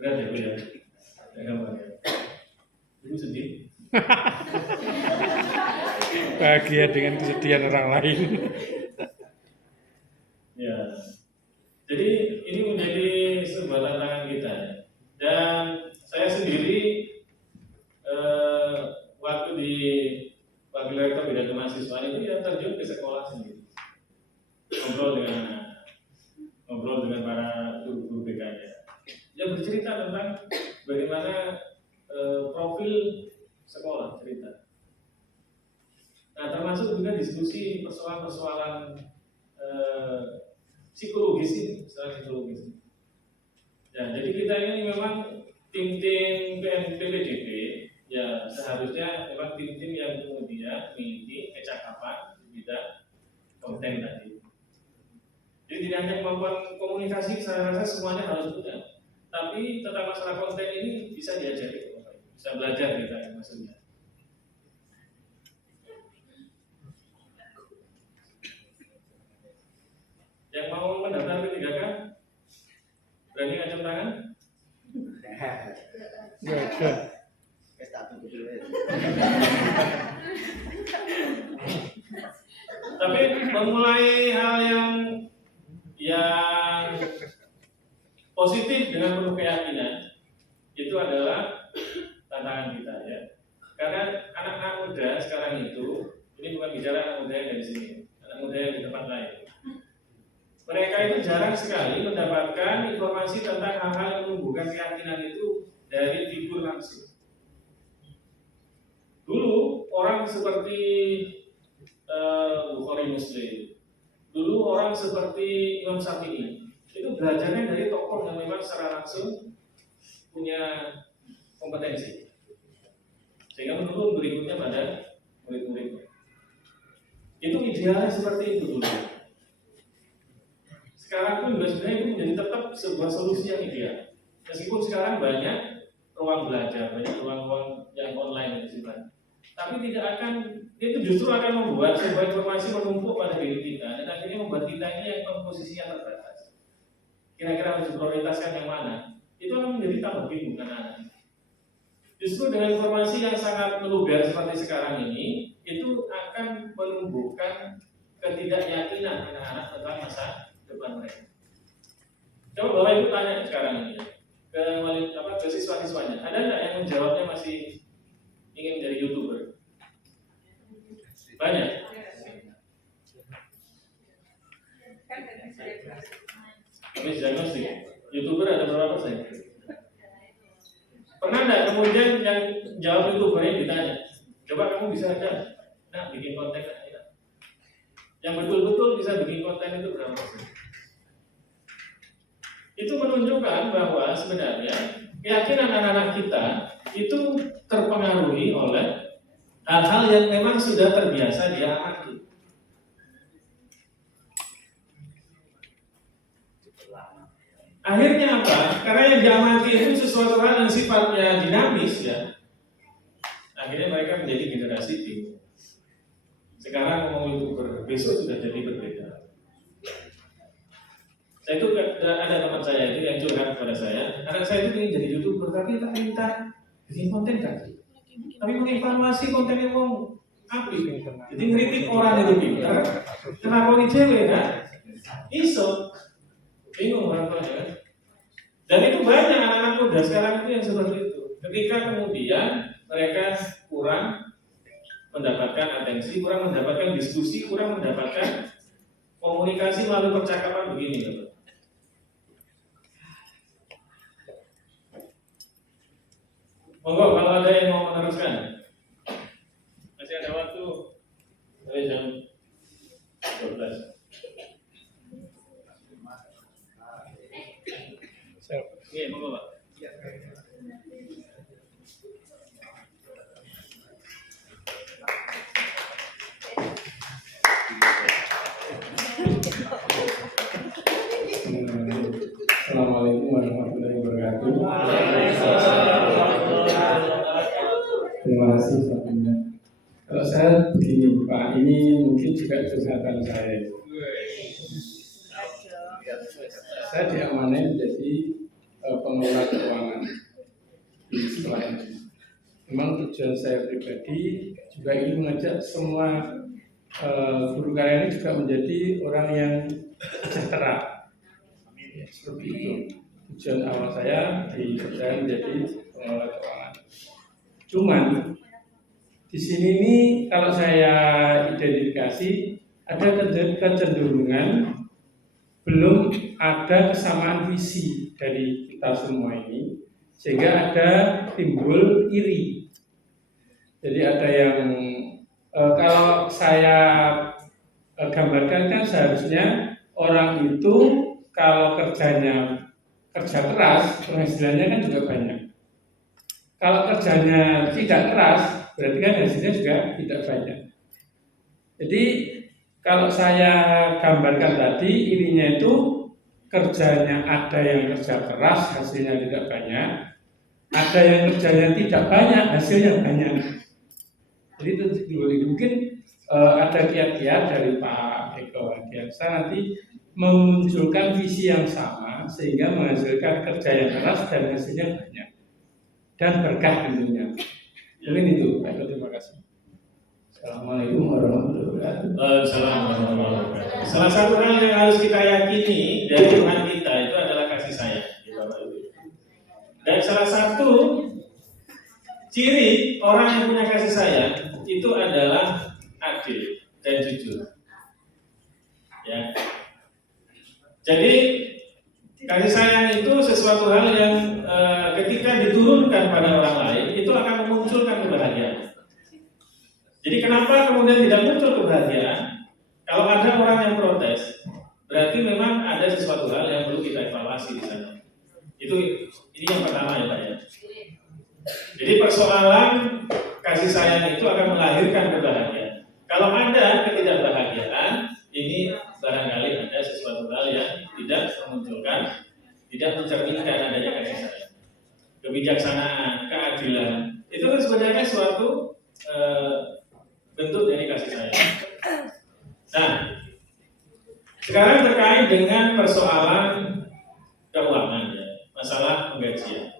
Berat ya Bu ya? Ya gambar ya. Ibu sedih. Bahagia dengan kesedihan orang lain. Ya. Jadi ini menjadi sebuah tantangan kita ya. Dan saya sendiri waktu di Wakil Rektor Bidang Kemahasiswaan itu ya terjun ke sekolah sendiri. Ngobrol dengan para guru-guru BK-nya. Ya bercerita tentang bagaimana profil sekolah cerita. Nah, termasuk juga diskusi persoalan-persoalan psikologis ini, psikologis. Ya, jadi kita ini memang tim-tim PPDB, ya seharusnya memang tim-tim yang kemudian memiliki kecakapan di bidang konten tadi. Jadi tidak hanya kemampuan komunikasi, saya rasa semuanya harus punya. Tapi tentang masalah konten ini bisa diajari, bisa belajar kita maksudnya. Yang mau mendaftar P3K, berani ngacung tangan? Nggak ada. Tapi memulai hal yang positif dengan penuh keyakinan itu adalah tantangan kita ya. Karena anak-anak muda sekarang itu, ini bukan bicara anak muda yang dari sini, anak muda yang di tempat lain. Mereka itu jarang sekali mendapatkan informasi tentang hal-hal yang menumbuhkan keyakinan itu dari figur langsung. Dulu orang seperti Bukhari Muslim, dulu orang seperti Imam Syafi'i itu belajarnya dari tokoh yang memang secara langsung punya kompetensi, sehingga menurun berikutnya pada murid-muridnya. Itu idealnya seperti itu dulu. Sekarang pun juga sebenarnya itu menjadi tetap sebuah solusi yang ideal. Meskipun sekarang banyak ruang belajar, banyak ruang-ruang yang online yang sifatnya. Tapi tidak akan, itu justru akan membuat sebuah informasi menumpuk pada diri kita dan akhirnya membuat kita ini yang posisinya terbatas. Kira-kira harus diprioritaskan yang mana? Itu akan menjadi tambah bingung anak-anak. Justru dengan informasi yang sangat meluber seperti sekarang ini, itu akan menumbuhkan ketidakyakinan anak-anak tentang masa depan mereka. Coba Bapak Ibu tanya sekarang ini ke siswa-siswanya, ada nggak yang menjawabnya masih ingin menjadi YouTuber? Banyak. Habis diagnostik, YouTuber ada berapa persen? Pernah nggak kemudian yang jawab YouTuber ini ditanya, coba kamu bisa aja, nah bikin konten Yang betul-betul bisa bikin konten itu berapa persen? Itu menunjukkan bahwa sebenarnya keyakinan anak-anak kita itu terpengaruhi oleh hal-hal yang memang sudah terbiasa dia amati. Akhirnya apa? Karena yang diamati itu sesuatu hal yang sifatnya dinamis ya. Akhirnya mereka menjadi generasi bingung. Sekarang mau YouTuber, besok sudah jadi berbeda. Saya itu ada teman saya itu yang curhat kepada saya, anak saya itu ingin jadi YouTuber tapi tak minta bikin konten kan, tapi mengevaluasi konten yang mau apik. Jadi ngeritik orang itu pintar, kenapa ini cewek kan? Iso, bingung orang tuanya kan? Dan itu banyak anak-anak muda sekarang itu yang seperti itu. Ketika kemudian mereka kurang mendapatkan atensi, kurang mendapatkan diskusi, kurang mendapatkan komunikasi melalui percakapan begini, teman. Monggo kalau ada yang mau meneruskan, masih ada waktu sampai jam 12. Oke, monggo Pak. Assalamualaikum warahmatullahi wabarakatuh. Terima kasih sebelumnya. Kalau saya begini Pak, ini mungkin juga curhatan saya. Saya diamanai menjadi pengelola keuangan di sekolah ini. Memang tujuan saya pribadi juga ingin mengajak semua guru karya ini juga menjadi orang yang sejahtera. Seperti itu. Tujuan awal saya dipercaya menjadi pengelola keuangan. Cuman di sini ini kalau saya identifikasi ada kecenderungan belum ada kesamaan visi dari kita semua ini, sehingga ada timbul iri. Jadi ada yang kalau saya gambarkan kan seharusnya orang itu kalau kerjanya kerja keras, penghasilannya kan juga banyak. Kalau kerjanya tidak keras, berarti kan hasilnya juga tidak banyak. Jadi kalau saya gambarkan tadi, ininya itu kerjanya ada yang kerja keras, hasilnya tidak banyak. Ada yang kerjanya tidak banyak, hasilnya banyak. Jadi itu mungkin ada kiat-kiat dari Pak Eko Hadiansa nanti memunculkan visi yang sama sehingga menghasilkan kerja yang keras dan hasilnya banyak dan berkah tentunya. Mungkin itu, Pak Eko, terima kasih. Assalamualaikum warahmatullahi wabarakatuh. Assalamualaikum warahmatullahi wabarakatuh. Salah satu hal yang harus kita yakini dari Tuhan kita itu adalah kasih sayang. Dan salah satu ciri orang yang punya kasih sayang itu adalah adil dan jujur. Ya. Jadi kasih sayang itu sesuatu hal yang ketika diturunkan pada orang lain itu akan memunculkan kebahagiaan. Jadi kenapa kemudian tidak muncul kebahagiaan? Kalau ada orang yang protes, berarti memang ada sesuatu hal yang perlu kita evaluasi di sana. Ini yang pertama ya Pak ya. Jadi persoalan kasih sayang itu akan melahirkan kebahagiaan. Kalau ada ketidakbahagiaan, ini barangkali ada sesuatu hal yang tidak memunculkan, tidak mencerminkan adanya kasih sayang. Kebijaksanaan, keadilan, itu kan sebenarnya suatu bentuk dari kasih sayang. Nah, sekarang terkait dengan persoalan keuangan ya, masalah penggajian.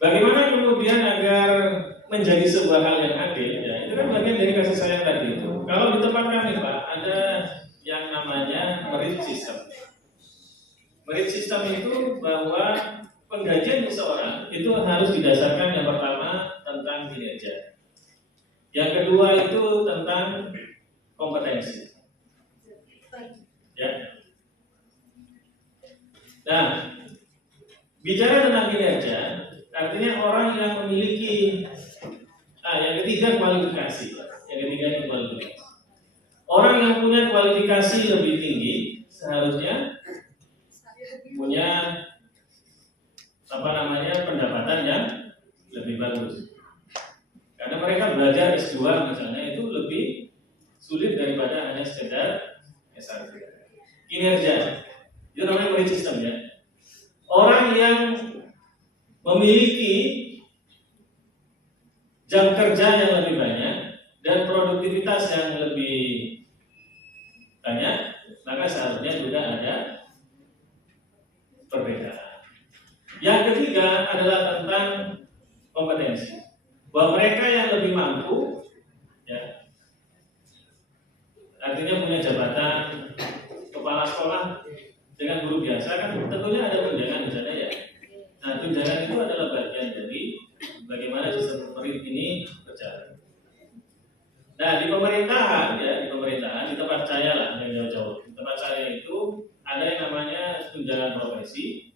Bagaimana kemudian agar menjadi sebuah hal yang adil ya, itu kan bagian dari kasih sayang tadi itu. Kalau di tempat kami Pak, ada yang namanya merit system. Merit system itu bahwa penggajian seseorang itu harus didasarkan yang pertama tentang kinerja. Yang kedua itu tentang kompetensi. Ya. Nah, bicara tentang kinerja, artinya orang yang memiliki yang ketiga kualifikasi. Yang ketiga itu kualifikasi. Orang yang punya kualifikasi lebih tinggi seharusnya punya pendapatan yang lebih bagus. Karena mereka belajar S2 misalnya itu lebih sulit daripada hanya sekedar S1. Kinerja itu namanya merit system ya. Orang yang memiliki jam kerja yang lebih banyak dan produktivitas yang lebih banyak, maka seharusnya juga ada perbedaan. Yang ketiga adalah tentang kompetensi. Bahwa mereka yang lebih mampu, ya, artinya punya jabatan kepala sekolah dengan guru biasa kan tentunya ada tunjangan misalnya ya. Nah tunjangan itu adalah bagian dari bagaimana sistem pemerintah ini berjalan. Nah di pemerintahan ya, di tempat saya lah yang jauh-jauh. Di tempat saya itu ada yang namanya tunjangan profesi,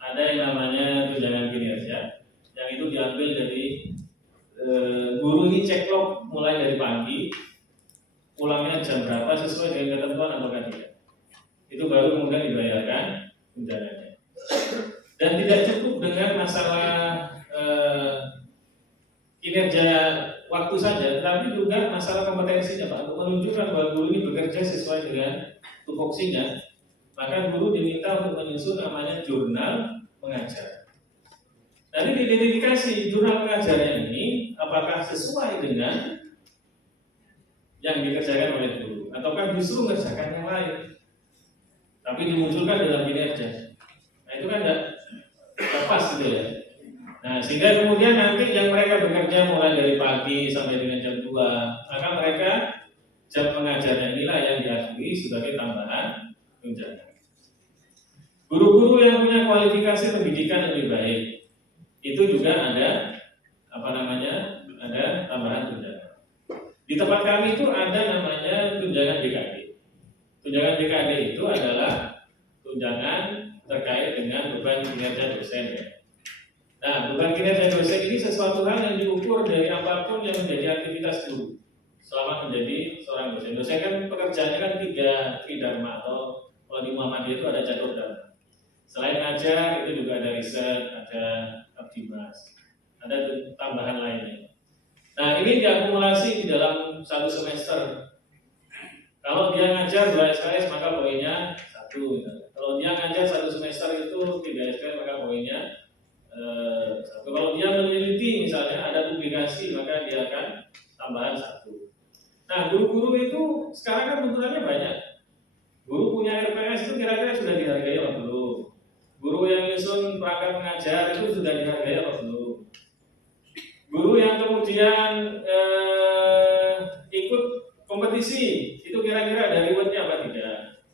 ada yang namanya tunjangan kinerja, yang itu diambil dari guru ini ceklok mulai dari pagi, pulangnya jam berapa sesuai dengan ketentuan atau tidak. Itu baru kemudian dibayarkan tunjangannya. Dan tidak cukup dengan masalah kinerja waktu saja, tapi juga masalah kompetensinya Pak, untuk menunjukkan bahwa guru ini bekerja sesuai dengan tupoksinya. Maka guru diminta untuk menyusun namanya jurnal mengajar. Nanti diidentifikasi jurnal mengajarnya ini apakah sesuai dengan yang dikerjakan oleh guru, ataukah justru mengerjakan yang lain, tapi dimunculkan dalam kinerja. Nah itu kan tidak pas gitu ya. Nah sehingga kemudian nanti yang mereka bekerja mulai dari pagi sampai dengan jam 2, maka mereka jam mengajarnya inilah yang diakui sebagai tambahan tunjangan. Guru-guru yang punya kualifikasi pendidikan lebih baik itu juga ada ada tambahan tunjangan. Di tempat kami itu ada namanya tunjangan DKD. Tunjangan DKD itu adalah tunjangan terkait dengan beban kinerja dosen ya. Nah, beban kinerja dosen ini sesuatu hal yang diukur dari apapun yang menjadi aktivitas guru selama menjadi seorang dosen. Dosen kan pekerjaannya kan 3 tridharma atau kalau di Muhammadiyah itu ada catur dharma. Selain ngajar itu juga ada riset, ada abdimas, ada tambahan lainnya. Nah ini diakumulasi di dalam 1 semester. Kalau dia ngajar 2 SKS maka poinnya 1. Kalau dia ngajar 1 semester itu 3 SKS maka poinnya 1. Kalau dia meneliti misalnya ada publikasi maka dia akan tambahan 1. Nah guru-guru itu sekarang kan tuntutannya banyak. Guru punya RPS itu kira-kira sudah dihargai apa belum? Guru yang nyusun perangkat mengajar itu sudah dihargai apa belum? Guru yang kemudian ikut kompetisi itu kira-kira ada rewardnya apa tidak?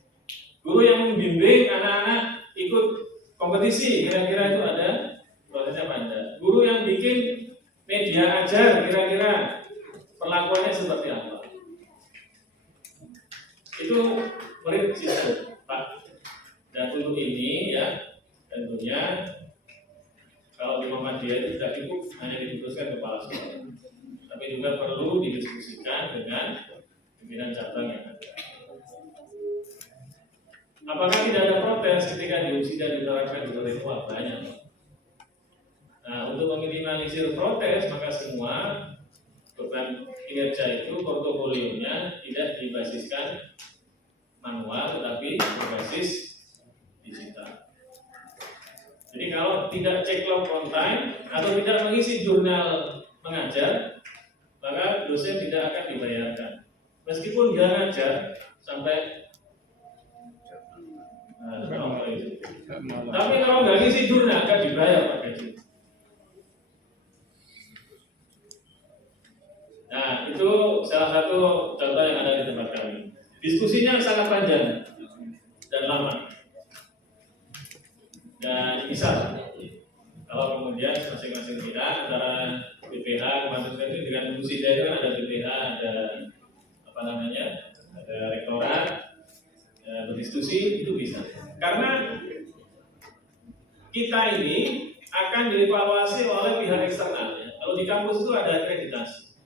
Guru yang membimbing anak-anak ikut kompetisi kira-kira itu ada prosesnya apa tidak? Guru yang bikin media ajar kira-kira perlakuannya seperti apa? Itu merit system Pak. Dan untuk ini ya tentunya kalau di Muhammadiyah itu tidak cukup hanya diputuskan kepala sekolah, tapi juga perlu didiskusikan dengan pimpinan cabang yang ada. Apakah tidak ada protes ketika diuji dan diterapkan di Papua? Banyak. Nah, untuk meminimalisir protes maka semua beban kinerja itu portofolionya tidak dibasiskan manual tetapi berbasis digital. Jadi kalau tidak ceklok on time atau tidak mengisi jurnal mengajar, maka dosen tidak akan dibayarkan. Meskipun dia ngajar sampai tapi kalau nggak ngisi jurnal akan dibayar Pak gaji. Nah itu salah satu contoh yang ada di tempat kami. Diskusinya sangat panjang dan lama. Dan bisa kalau kemudian masing-masing pihak antara BPH kemarin ini dengan Musida itu kan ada BPH, ada ada rektorat, berdiskusi itu bisa. Karena kita ini akan dievaluasi oleh pihak eksternal. Ya. Kalau di kampus itu ada akreditasi.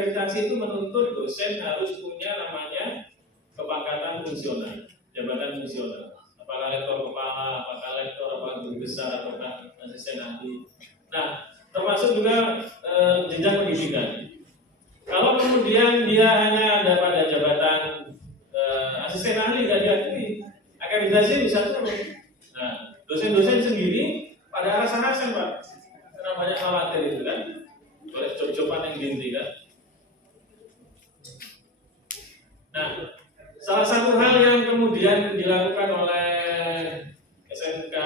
akreditasi itu menuntut dosen harus punya namanya kepangkatan fungsional, jabatan fungsional. Apakah lektor kepala, apakah lektor, apakah guru besar, apakah asisten ahli. Nah, termasuk juga jenjang pendidikan. Kalau kemudian dia hanya ada pada jabatan asisten ahli tidak diakui, akreditasi bisa turun. Nah, dosen-dosen sendiri pada rasa-rasa Pak, karena banyak khawatir itu kan, oleh job-joban yang dihentikan. Nah, salah satu hal yang kemudian dilakukan oleh SMK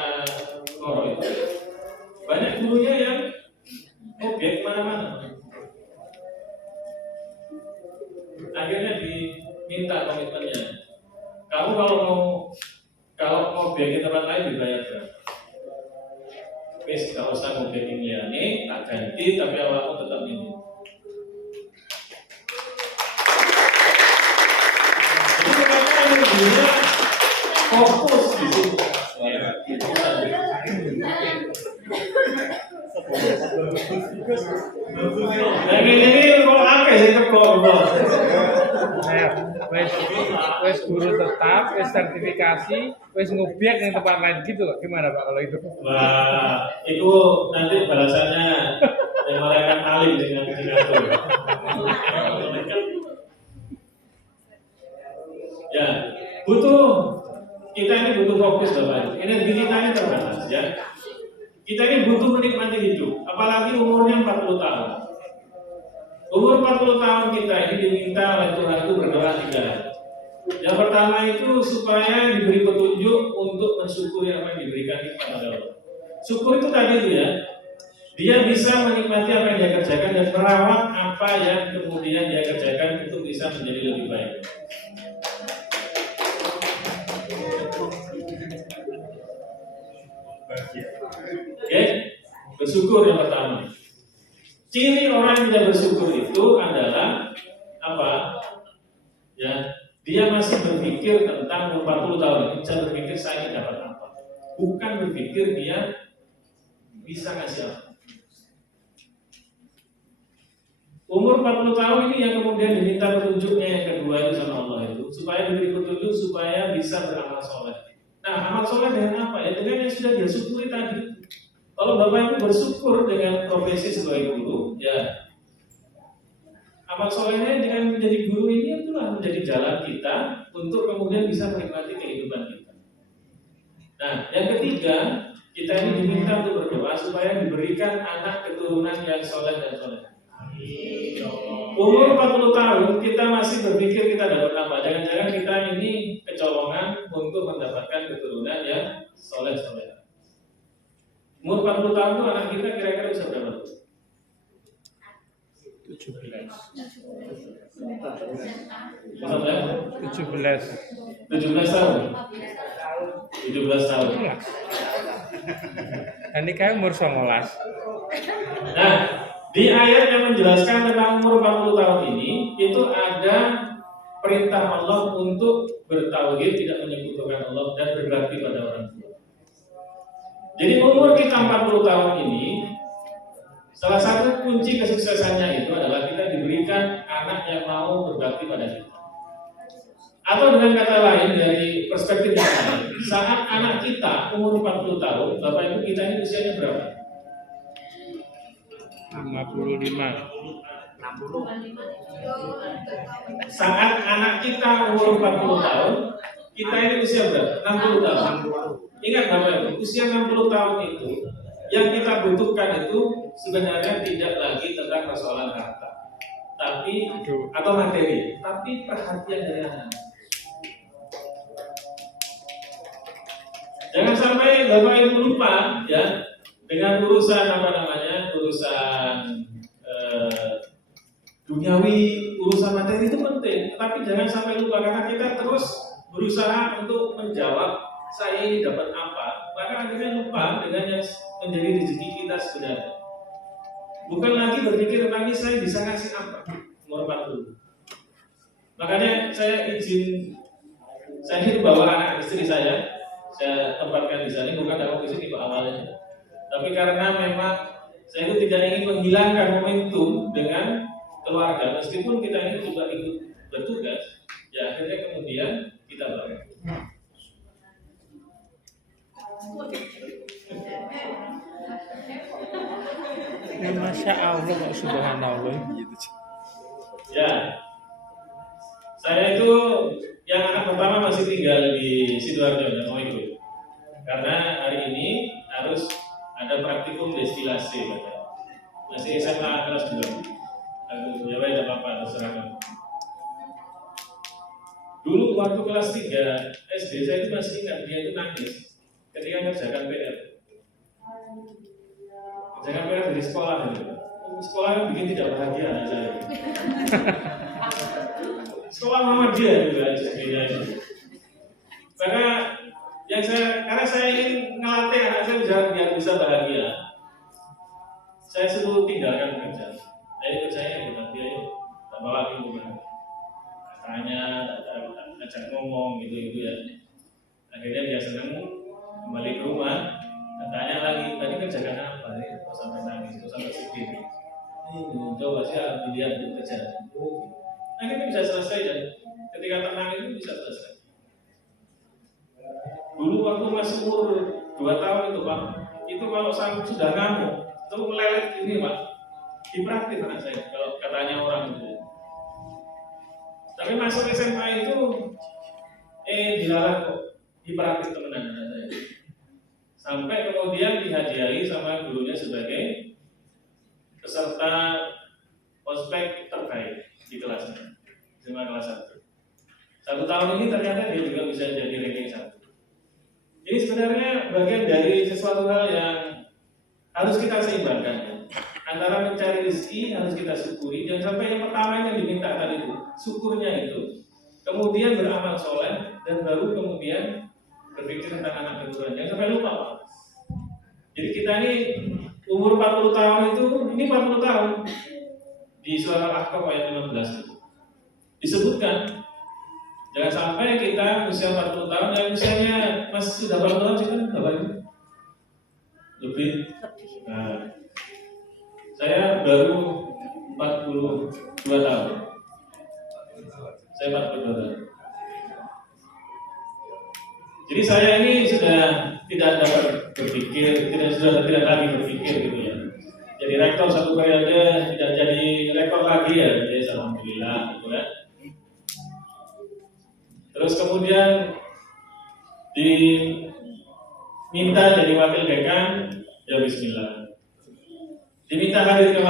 Koro itu, banyak gurunya yang objek kemana-mana. Akhirnya diminta komitmennya. Kamu kalau mau biaya tempat lain dibayar berapa? Wes kalau usah mau biaya ini tak ganti tapi awalnya tetap ini. Jadi mereka ini fokus di situ. Dan ini kok apa sih kok? Wes guru tetap, wes sertifikasi, wes ngobjek yang tempat lain gitu, gimana Pak kalau itu? Wah, itu nanti balasannya yang malaikat alim dengan ngatur. Ya, kita ini butuh fokus Bapak. Energi kita ini terbatas ya. Kita ini butuh menikmati hidup, apalagi umurnya 40 tahun. Umur 40 tahun kita ini diminta oleh Tuhan itu berdoa 3 hal. Yang pertama itu supaya diberi petunjuk untuk mensyukuri apa yang diberikan kepada Allah. Syukur itu tadi itu ya, dia bisa menikmati apa yang dia kerjakan dan merawat apa yang kemudian dia kerjakan untuk bisa menjadi lebih baik. Oke, bersyukur yang pertama. Ciri orang yang tidak bersyukur itu adalah apa? Ya, dia masih berpikir tentang 40 tahun ini, bisa berpikir saya ini dapat apa. Bukan berpikir dia bisa ngasih apa. Umur 40 tahun ini yang kemudian diminta petunjuknya yang kedua itu sama Allah itu, supaya diberi petunjuk supaya bisa beramal soleh. Nah, amal soleh dengan apa? Ya dengan yang sudah dia syukuri tadi. Kalau Bapak Ibu bersyukur dengan profesi sebagai guru, ya amal solehnya dengan menjadi guru ini itulah menjadi jalan kita untuk kemudian bisa menikmati kehidupan kita. Nah, yang ketiga, kita ini diminta untuk berdoa supaya diberikan anak keturunan yang soleh dan soleh. Umur 40 tahun kita masih berpikir kita dapat apa? Jangan-jangan kita ini kecolongan untuk mendapatkan keturunan yang soleh-soleh. Umur 40 tahun itu anak kita kira-kira bisa berapa? 17. Bisa berapa? 17. 17 tahun. 17 tahun. Dan ini kayak umur 19. Nah, di ayat yang menjelaskan tentang umur 40 tahun ini, itu ada perintah Allah untuk bertauhid, tidak menyekutukan Allah dan berbakti pada orang tua. Jadi umur kita 40 tahun ini, salah satu kunci kesuksesannya itu adalah kita diberikan anak yang mau berbakti pada kita. Atau dengan kata lain dari perspektif yang lain, saat anak kita umur 40 tahun, Bapak Ibu kita ini usianya berapa? 55. Saat anak kita umur 40 tahun, kita ini usia berapa? 60 tahun. Ingat Bapak Ibu, usia 60 tahun itu yang kita butuhkan itu sebenarnya tidak lagi tentang persoalan harta, tapi atau materi, tapi perhatian dari anak. Jangan sampai Bapak Ibu lupa ya dengan urusan urusan duniawi, urusan materi itu penting, tapi jangan sampai lupa karena kita terus berusaha untuk menjawab saya ini dapat apa, maka akhirnya lupa dengan yang menjadi rezeki kita sebenarnya. Bukan lagi berpikir tentang ini saya bisa ngasih apa umur 40. Makanya saya ingin bawa anak istri saya tempatkan di sana, bukan dalam visi itu awalnya, tapi karena memang saya itu tidak ingin menghilangkan momentum dengan keluarga, meskipun kita ini juga ikut bertugas, ya akhirnya kemudian kita bangun. Masya Allah, kok subhanallah gitu. Ya, saya itu yang anak pertama masih tinggal di Sidoarjo, dan mau ikut. Karena hari ini harus ada praktikum destilasi, masih SMA kelas 2. Aku ya tidak apa-apa, terserah. Dulu waktu kelas 3 SD saya itu masih ingat dia itu nangis ketika mengerjakan PR. Jangan PR dari sekolah itu. Sekolah kan bikin tidak bahagia anak saya. Sekolah mama dia juga beda itu. Karena saya ingin ngelatih anak saya biar bisa bahagia. Saya suruh tinggalkan kerja. Ayo percaya gitu, dia yuk, tak bawa ke rumah. Tanya, ajak ngomong gitu ya. Akhirnya dia senang kembali ke rumah. Tanya lagi, tadi kerjakan apa? Kok sampai nangis, kok sampai sedih? Coba sih dilihat untuk kerja. Akhirnya bisa selesai, dan ketika tenang itu bisa selesai. Dulu waktu masih umur 2 tahun itu Pak, itu kalau sudah ngamuk, itu melelet ini Pak, dipraktik anak saya, kalau katanya orang itu. Tapi masuk SMA itu, dilarang kok, dipraktik temenan anak saya. Sampai kemudian dihadiahi sama gurunya sebagai peserta ospek terbaik di kelasnya, SMA kelas 1. 1 tahun ini ternyata dia juga bisa jadi ranking 1. Ini sebenarnya bagian dari sesuatu hal yang harus kita seimbangkan. Antara mencari rezeki harus kita syukuri, dan sampai yang pertama yang diminta tadi itu, syukurnya itu. Kemudian beramal soleh, dan baru kemudian berpikir tentang anak keturunan. Jangan sampai lupa Pak. Jadi kita ini umur 40 tahun itu, ini 40 tahun di Surah Al-Ahqaf ayat 15 itu disebutkan, jangan sampai kita usia 40 tahun yang usianya masih sudah 40 tahun sih kan Bapak Ibu? Lebih. Nah, saya baru 42 tahun. Saya 42 tahun. Jadi saya ini sudah tidak dapat berpikir, tidak lagi berpikir gitu ya. Jadi rektor satu periode tidak jadi rektor lagi ya, jadi alhamdulillah gitu kan. Terus kemudian diminta jadi wakil dekan, ya bismillah. Diminta hadir ke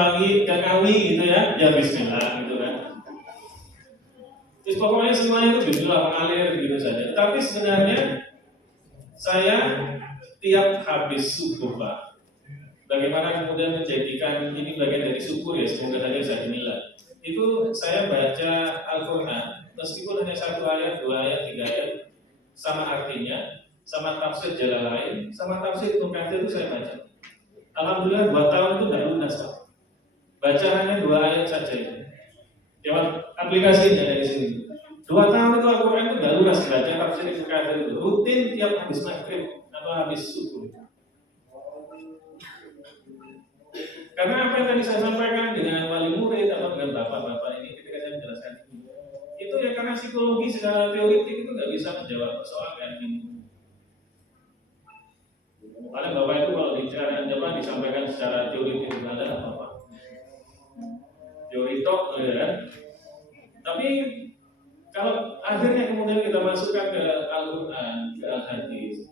Kawi gitu ya bismillah gitu kan. Terus pokoknya semuanya itu bismillah, mengalir gitu saja. Tapi sebenarnya saya tiap habis subuh Pak, bagaimana kemudian menjadikan ini bagian dari syukur ya, semoga saja saya dinilai. Itu saya baca Al-Quran, meskipun hanya 1 ayat, 2 ayat, 3 ayat, sama artinya, sama tafsir Jalalain, sama tafsir Ibnu Katsir itu saya baca. Alhamdulillah 2 tahun itu nggak lunas Pak. Baca hanya 2 ayat saja itu. Lewat aplikasinya dari sini. 2 tahun itu Al-Quran itu nggak lunas baca tafsir Ibnu Katsir itu. Rutin tiap habis maghrib atau habis subuh. Karena apa yang tadi saya sampaikan dengan wali murid atau dengan bapak-bapak ini ketika saya menjelaskan itu ya karena psikologi secara teoritik itu nggak bisa menjawab persoalan kayak gini. Karena bapak itu kalau bicara Jepang disampaikan secara teoritik itu ada apa-apa. Teori tok ya kan. Tapi kalau akhirnya kemudian kita masukkan ke Al-Quran, ke Al-Hadis,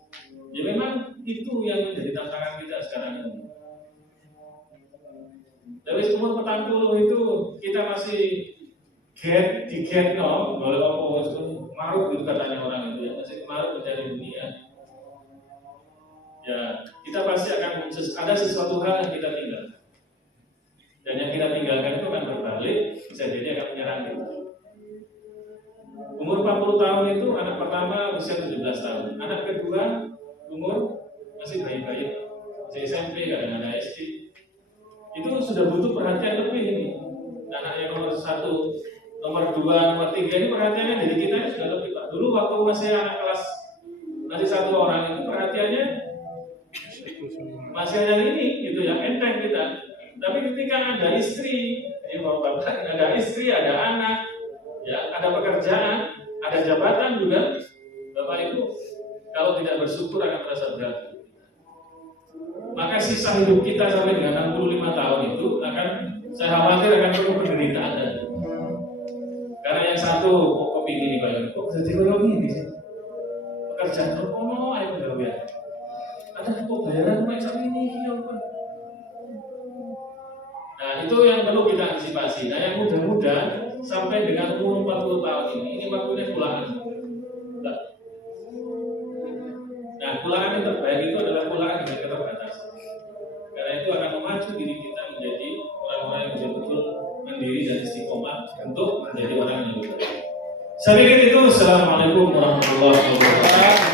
ya memang itu yang menjadi tantangan kita sekarang ini. Dari umur 40 itu kita masih get no, boleh ngomong maruk gitu katanya orang itu ya, masih maruk mencari dunia. Ya, kita pasti akan ada sesuatu hal yang kita tinggal. Dan yang kita tinggalkan itu akan berbalik, bisa jadi akan menyerang kita. Umur 40 tahun itu anak pertama usia 17 tahun, anak kedua umur masih bayi-bayi, masih SMP, kadang-kadang SD. Itu sudah butuh perhatian lebih ini. Anak yang nomor 1, nomor 2, nomor 3 ini perhatiannya dari kita ini sudah lebih Pak. Dulu waktu masih anak kelas masih 1 orang itu perhatiannya masih ada ini gitu ya, enteng kita. Tapi ketika ada istri, mau bapak, ada istri, ada anak, ya, ada pekerjaan, ada jabatan juga. Bapak Ibu, kalau tidak bersyukur akan merasa berat. Maka sisa hidup kita sampai dengan 65 tahun itu akan, saya khawatir akan penuh penderitaan. Karena yang satu kopi gini Pak, kok jadi kalau gini sih? Pekerjaan oh ayo udah ya. Ada kok bayaran cuma sampai ini ya Pak. Nah itu yang perlu kita antisipasi. Nah yang muda-muda sampai dengan umur 40 tahun ini waktunya pulangan. Nah pulangan yang terbaik itu adalah pulangan dengan keterbatasan. Karena itu akan memacu diri kita menjadi orang-orang yang betul-betul mandiri dan istiqomah untuk menjadi orang yang lebih baik. Saya pikir itu. Assalamualaikum warahmatullahi wabarakatuh.